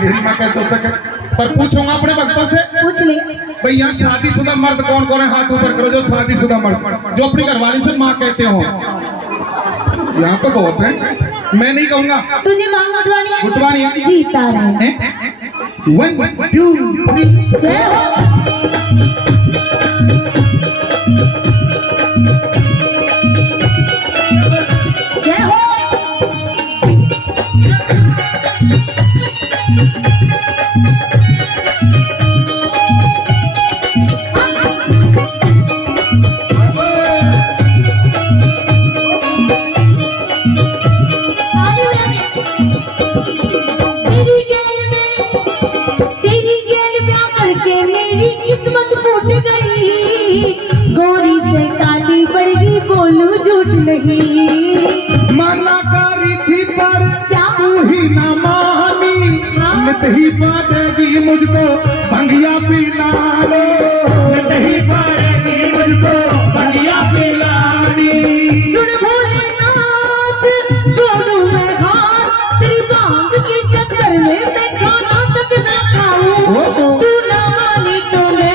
मेरी माँ कैसे हो सके? पर पूछूंगा अपने भक्तों से। पूछ ले। भाई यहाँ शादीशुदा मर्द कौन कौन है? हाथ ऊपर करो जो शादीशुदा मर्द, जो अपनी घरवाली से माँ कहते हो। यहाँ तो बहुत है, मैं नहीं कहूंगा। तुझे मांग उठवानी है? उठवानी है। जीता रहे। 1 2 3 जय हो। जय हो। तेरी गेल ब्याह करके मेरी किस्मत फूट गई। गोरी से काली पड़ गई, बोलू झूठ नहीं। मना करी थी पर क्या? तू ही ना मानी, नित ही पाएगी मुझको भंगिया पिलानी, नित ही पाएगी मुझको भंगिया पिलानी। सुन भोलेनाथ छोड़ू मैं हार, तेरी भांग के चक्कर में मैं खाना तक ना खाऊं। तू ना माने तो मैं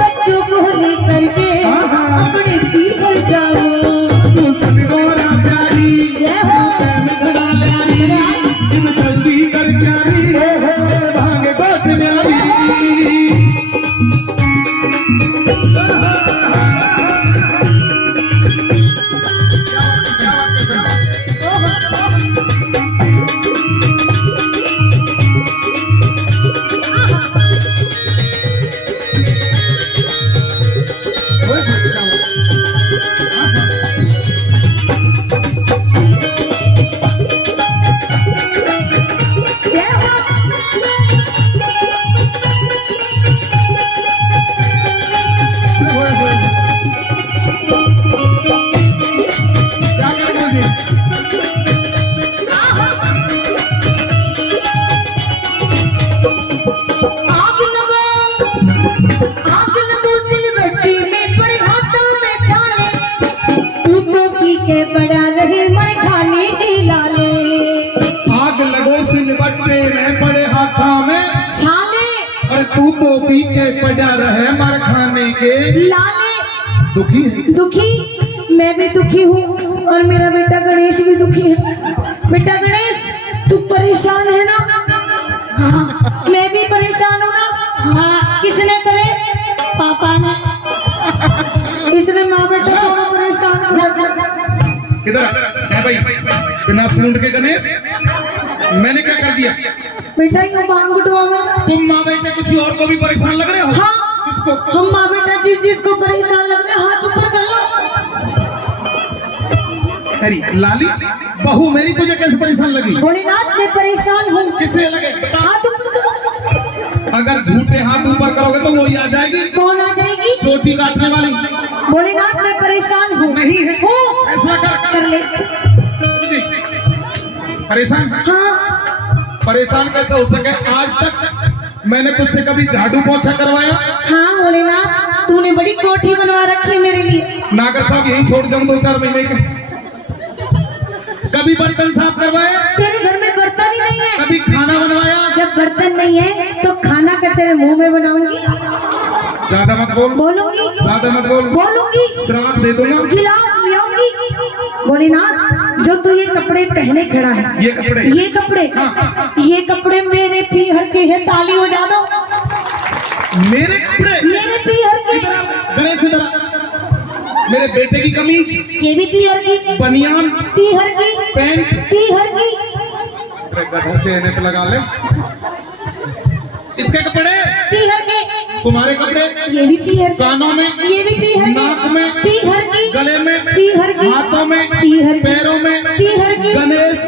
बच्चों को लेकर के अपने पीहर जाऊं। तू सुन गोरा प्यारी, जय हो। मिथड़ा प्यारी, तुम जल्दी कर प्यारी, भांग घोट न्यारी। जय हो। क्या करेंगे जी? आग लगो सिलवट्टी में, बड़े हाथों में छाले। तू तो पी के बड़ा रहे मर खाने के लाले। आग लगो सिलबट्टे में बड़े हाथा में छाले और तू तो पी के पड़ा रहे मर खाने के लाले। दुखी है। दुखी मैं भी दुखी हूँ और मेरा बेटा गणेश भी दुखी है। बेटा गणेश तू परेशान है ना? हाँ मैं भी परेशान हूँ ना। हाँ किसने करे? पापा ने। इसने माँ बेटे दोनों परेशान हो गए। इधर है भाई, बिना सूंड के गणेश मैंने क्या कर दिया? बेटा यूँ मांग उठवा मैं। तुम माँ बेटे किसी और को भी परेशान लग रहे हो? हाँ उसको। हम माँ बेटा जिस जिसको परेशान लग रहे हाथ ऊपर कर लो। अरे लाली, बहू मेरी तुझे कैसे परेशान लगी? भोलेनाथ मैं परेशान हूँ। किससे लगे बता? हाथ ऊपर करो। अगर झूठे हाथ ऊपर करोगे तो वही आ जाएगी, कौन आ जाएगी? चोटी काटने वाली। भोलेनाथ मैं परेशान हूँ। नहीं है, हूँ। ऐसा कर ले। परेशान? हाँ परेशान कैसे हो सके? आज तक मैंने तुझसे कभी झाड़ू पोछा करवाया? हाँ भोलेनाथ तूने बड़ी कोठी बनवा रखी है मेरे लिए। नागर साहब यहीं छोड़ जाऊं 2-4 महीने के। कभी बर्तन साफ करवाए? तेरे घर में बर्तन ही नहीं है। कभी खाना बनवाया? जब बर्तन नहीं है तो खाना का तेरे मुंह में बनाऊंगी। ज्यादा मत बोल। बोलूंगी। ज्यादा मत बोल। बोलूंगी। श्राप दे दूंगा। गिलास ले आऊंगी। भोलेनाथ जो तू ये कपड़े पहने खड़ा है, ये कपड़े? ये कपड़े मेरे पीहर के हैं, ताली हो जा दो। मेरे कपड़े? मेरे पीहर के। इधर आ, गणेश इधर आ। मेरे बेटे की कमीज, ये भी पीहर की। बनियान, पीहर की। पैंट, पीहर की। गधा चेहरे पे लगा ले। इसके कपड़े पीहर के। तुम्हारे कपड़े ये भी पीहर, कानों में, ये भी पीहर, नाक में, पीहर की, गले में, पीहर की, हाथों में, पीहर की, पैरों में, पीहर की, गणेश।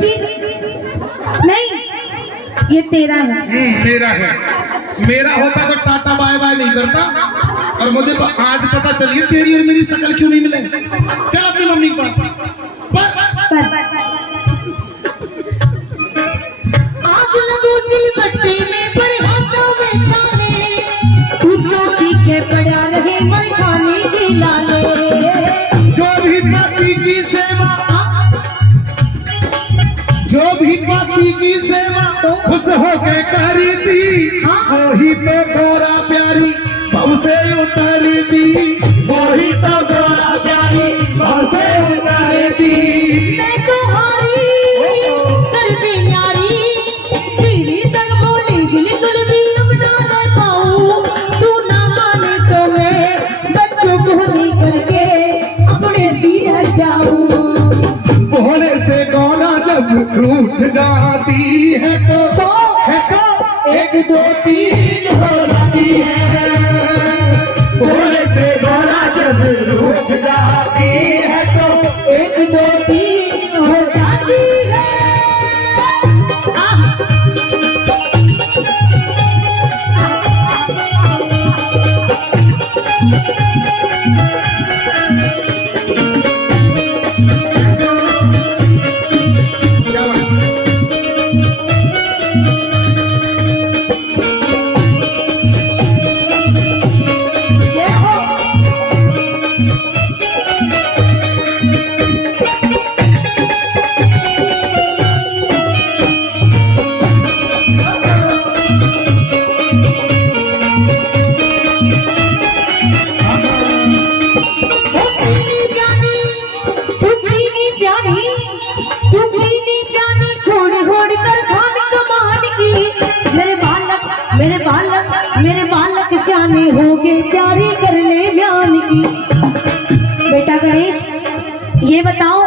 नहीं ये तेरा है। मेरा है। मेरा होता तो टाटा बाय बाय नहीं करता। और मुझे तो आज पता चली तेरी और मेरी शक्ल क्यों नहीं मिले। चल अपनी मम्मी के पास। पर आग लगो सिलबट्टे में पर हाथों में छाले, उठो पीछे पड़ा रहे मैं खाने के लाले। जो भी पति की सेवा, जो भी पति की सेवा खुश होके करी थी, वही तो गोरा प्यारी बहु से उतारी थी, वही तो गोरा प्यारी बहु से उतारी थी। मैं तुम्हारी कर दे न्यारी, तेरी संग बोले बिल्कुल भी अब ना मैं पाऊं, तू ना माने तो मैं बच्चों को नहीं करके अपने पीहर जाऊं। भोले से गौना जब रूठ जाती है तो एक दो तीन हो जाती है। भोले से गौना जब रूठ जाती है तो एक दो तीन हो जाती है। मेरे बालक सियाने हो गए, तैयारी कर ले ब्यान की। बेटा गणेश ये बताओ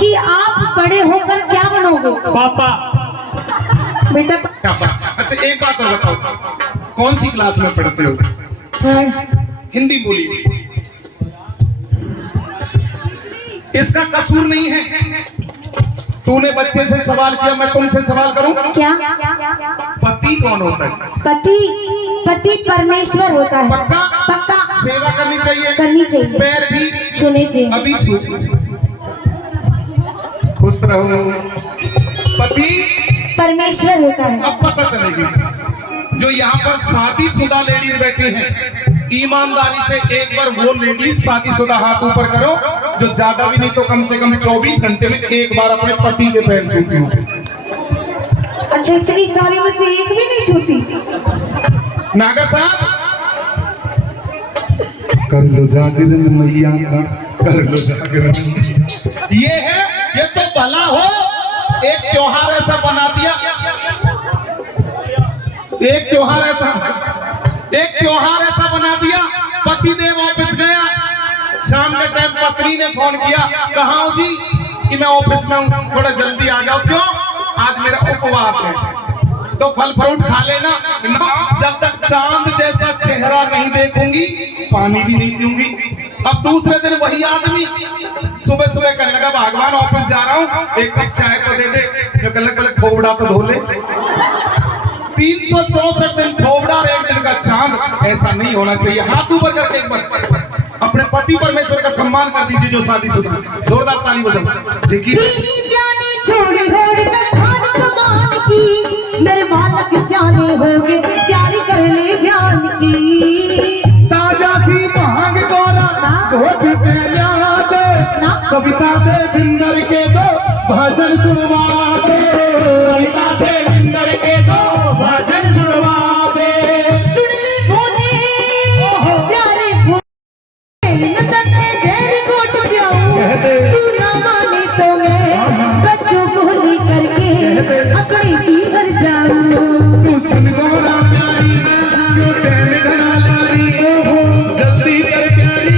कि आप बड़े होकर क्या बनोगे? पापा। बेटा अच्छा एक बात और बताओ, कौन सी क्लास में पढ़ते हो? थर्ड। हिंदी बोलिए। इसका कसूर नहीं है। तूने बच्चे से सवाल किया, मैं तुमसे सवाल करूं? क्या? पति कौन होता है? पति परमेश्वर होता है। पक्का? पक्का सेवा करनी चाहिए, करनी चाहिए, पैर भी छूने चाहिए। अभी छू। खुश रहो। पति परमेश्वर होता है। अब पता चलेगी। जो यहाँ पर शादीशुदा लेडीज बैठी हैं, ईमानदारी से एक बार वो लेडीज शादीशुदा हाथ ऊपर करो जो ज्यादा भी नहीं तो कम से कम 24 घंटे में एक बार अपने पति के पैर छूती हो। अच्छा इतनी सारी में से एक भी नहीं छूती? नागर साहब कर लो जागरण मैया का, कर लो जागरण। ये तो भला हो, एक त्योहार ऐसा बना दिया, एक त्योहार ऐसा बना दिया। पतिदेव ऑफिस गया, शाम के टाइम पत्नी ने फोन किया, कहाँ हो जी? कि मैं ऑफिस में हूँ, थोड़ा जल्दी आ जाओ। क्यों? आज मेरा उपवास है। तो फल फ्रूट खा लेना ना, जब तक चांद जैसा चेहरा नहीं देखूंगी पानी भी नहीं पीऊंगी। अब दूसरे दिन वही आदमी सुबह सुबह कहने लगा भगवान ऑफिस जा रहा हूँ, एक कप चाय तो दे दे। मैं कहने लगा पहले खोबड़ा तो धो ले। 364 दिन खोबड़ा और एक दिन का चांद, ऐसा नहीं होना चाहिए। हाथ ऊपर करके एक बार अपने पति परमेश्वर का सम्मान कर दीजिए जो शादीशुदा। जोरदार ताली बजाओ जी की। मेरे बालक सियाने हो गए, तैयारी कर ले ज्ञान की। ताजा सी भांग गोरा गोद पे लिया दे, सविता देविंदर के दो भजन सुनवा दे, सविता देविंदर के दो भजन सुनवा दे। सुन ले भोले प्यारे भोले, नदन में ढेर गोट जाऊं, तू ना माने तो मैं बच्चों गोली करके अपने पीहर जाऊं। तू सुन गोरा प्यारी जो टैन घना लारी, जल्दी कर प्यारी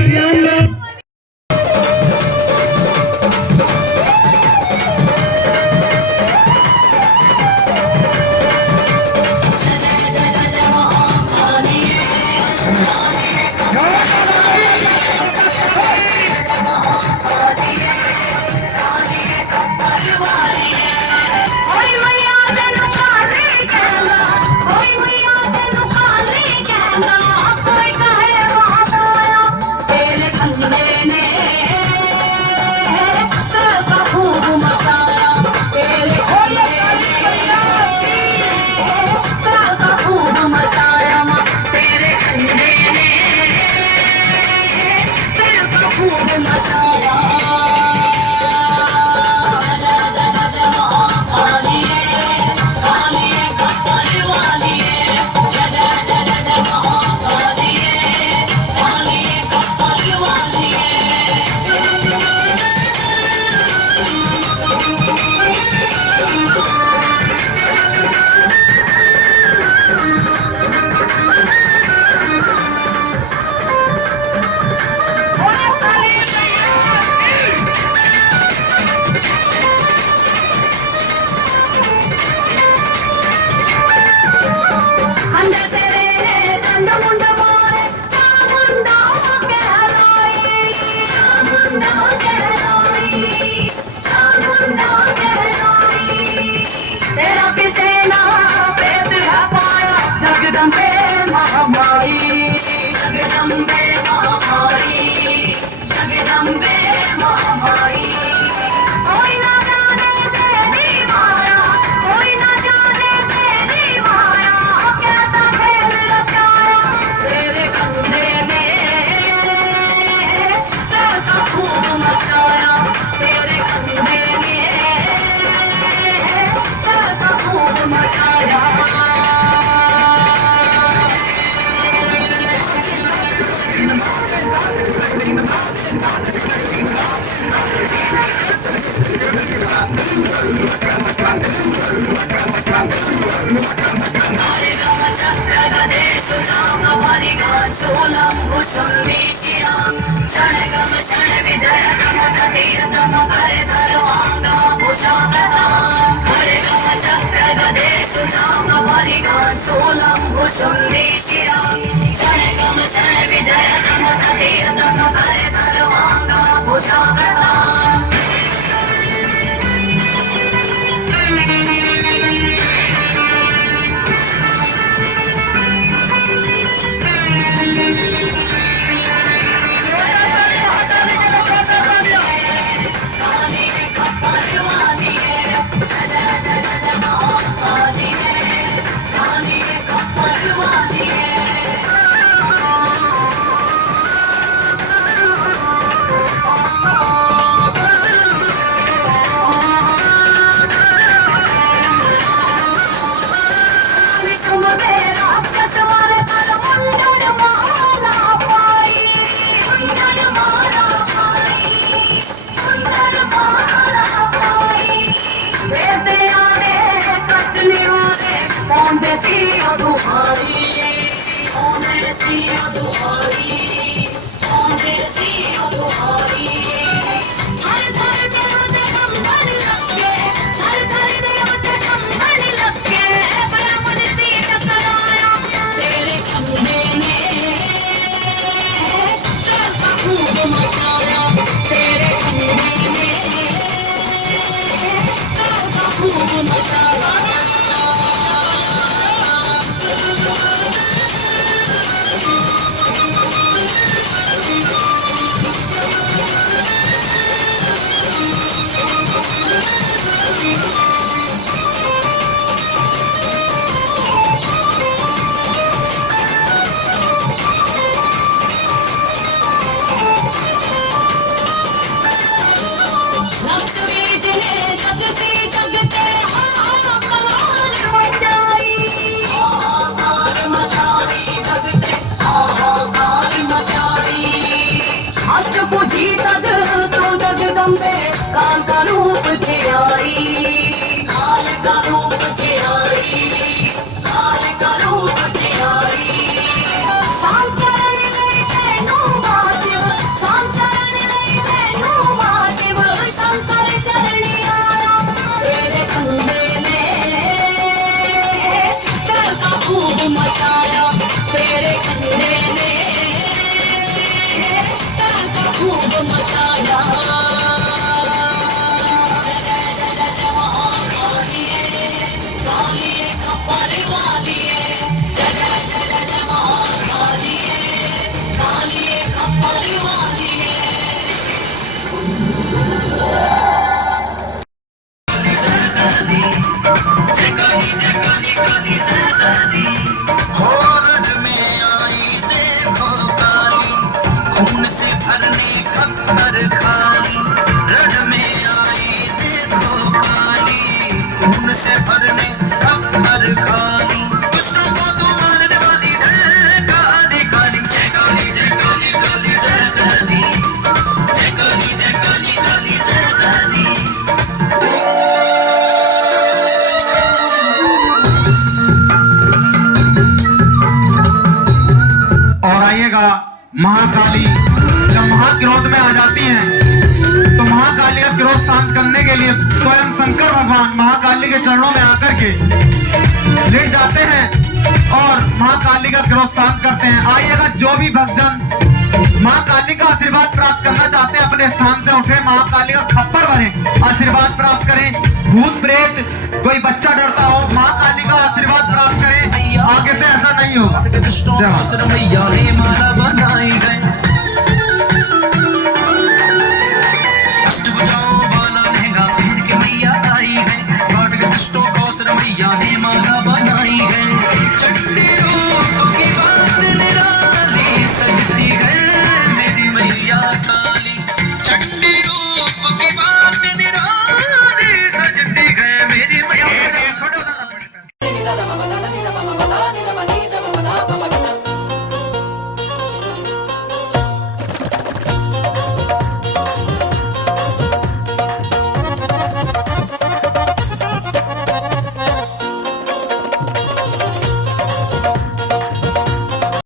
मचाया तेरे कंधे ने तड़का खूब मचाया जय जय जय जय जय महाकालिए कालिए खप्पर वालिए जय जय जय जय जय महाकालिए कालिए खप्पर वालिए होरड में आई देखो काली खून से भरने खप्पर खाली रड में आई देखो काली खून से भरने खप्पर खाली दुष्टों को तो मारने वाली है काली काली जय काली जय काली काली जय काली जय काली जय काली काली जय काली और आइएगा महाकाली जब महाक्रोध में आ जाती हैं तो महाकाली का क्रोध शांत करने के लिए स्वयं शंकर भगवान महाकाली के चरणों में आकर के लेट जाते हैं और महाकाली का क्रोध शांत करते हैं। आइएगा जो भी भक्तजन महाकाली का आशीर्वाद प्राप्त करना चाहते हैं अपने स्थान से उठे महाकाली का खप्पर भरें आशीर्वाद प्राप्त करें। भूत प्रेत कोई बच्चा डरता हो महाकाली का आशीर्वाद प्राप्त करें आगे से ऐसा नहीं होगा। दुष्टों जय माता। को मैया ने माला बनाई गई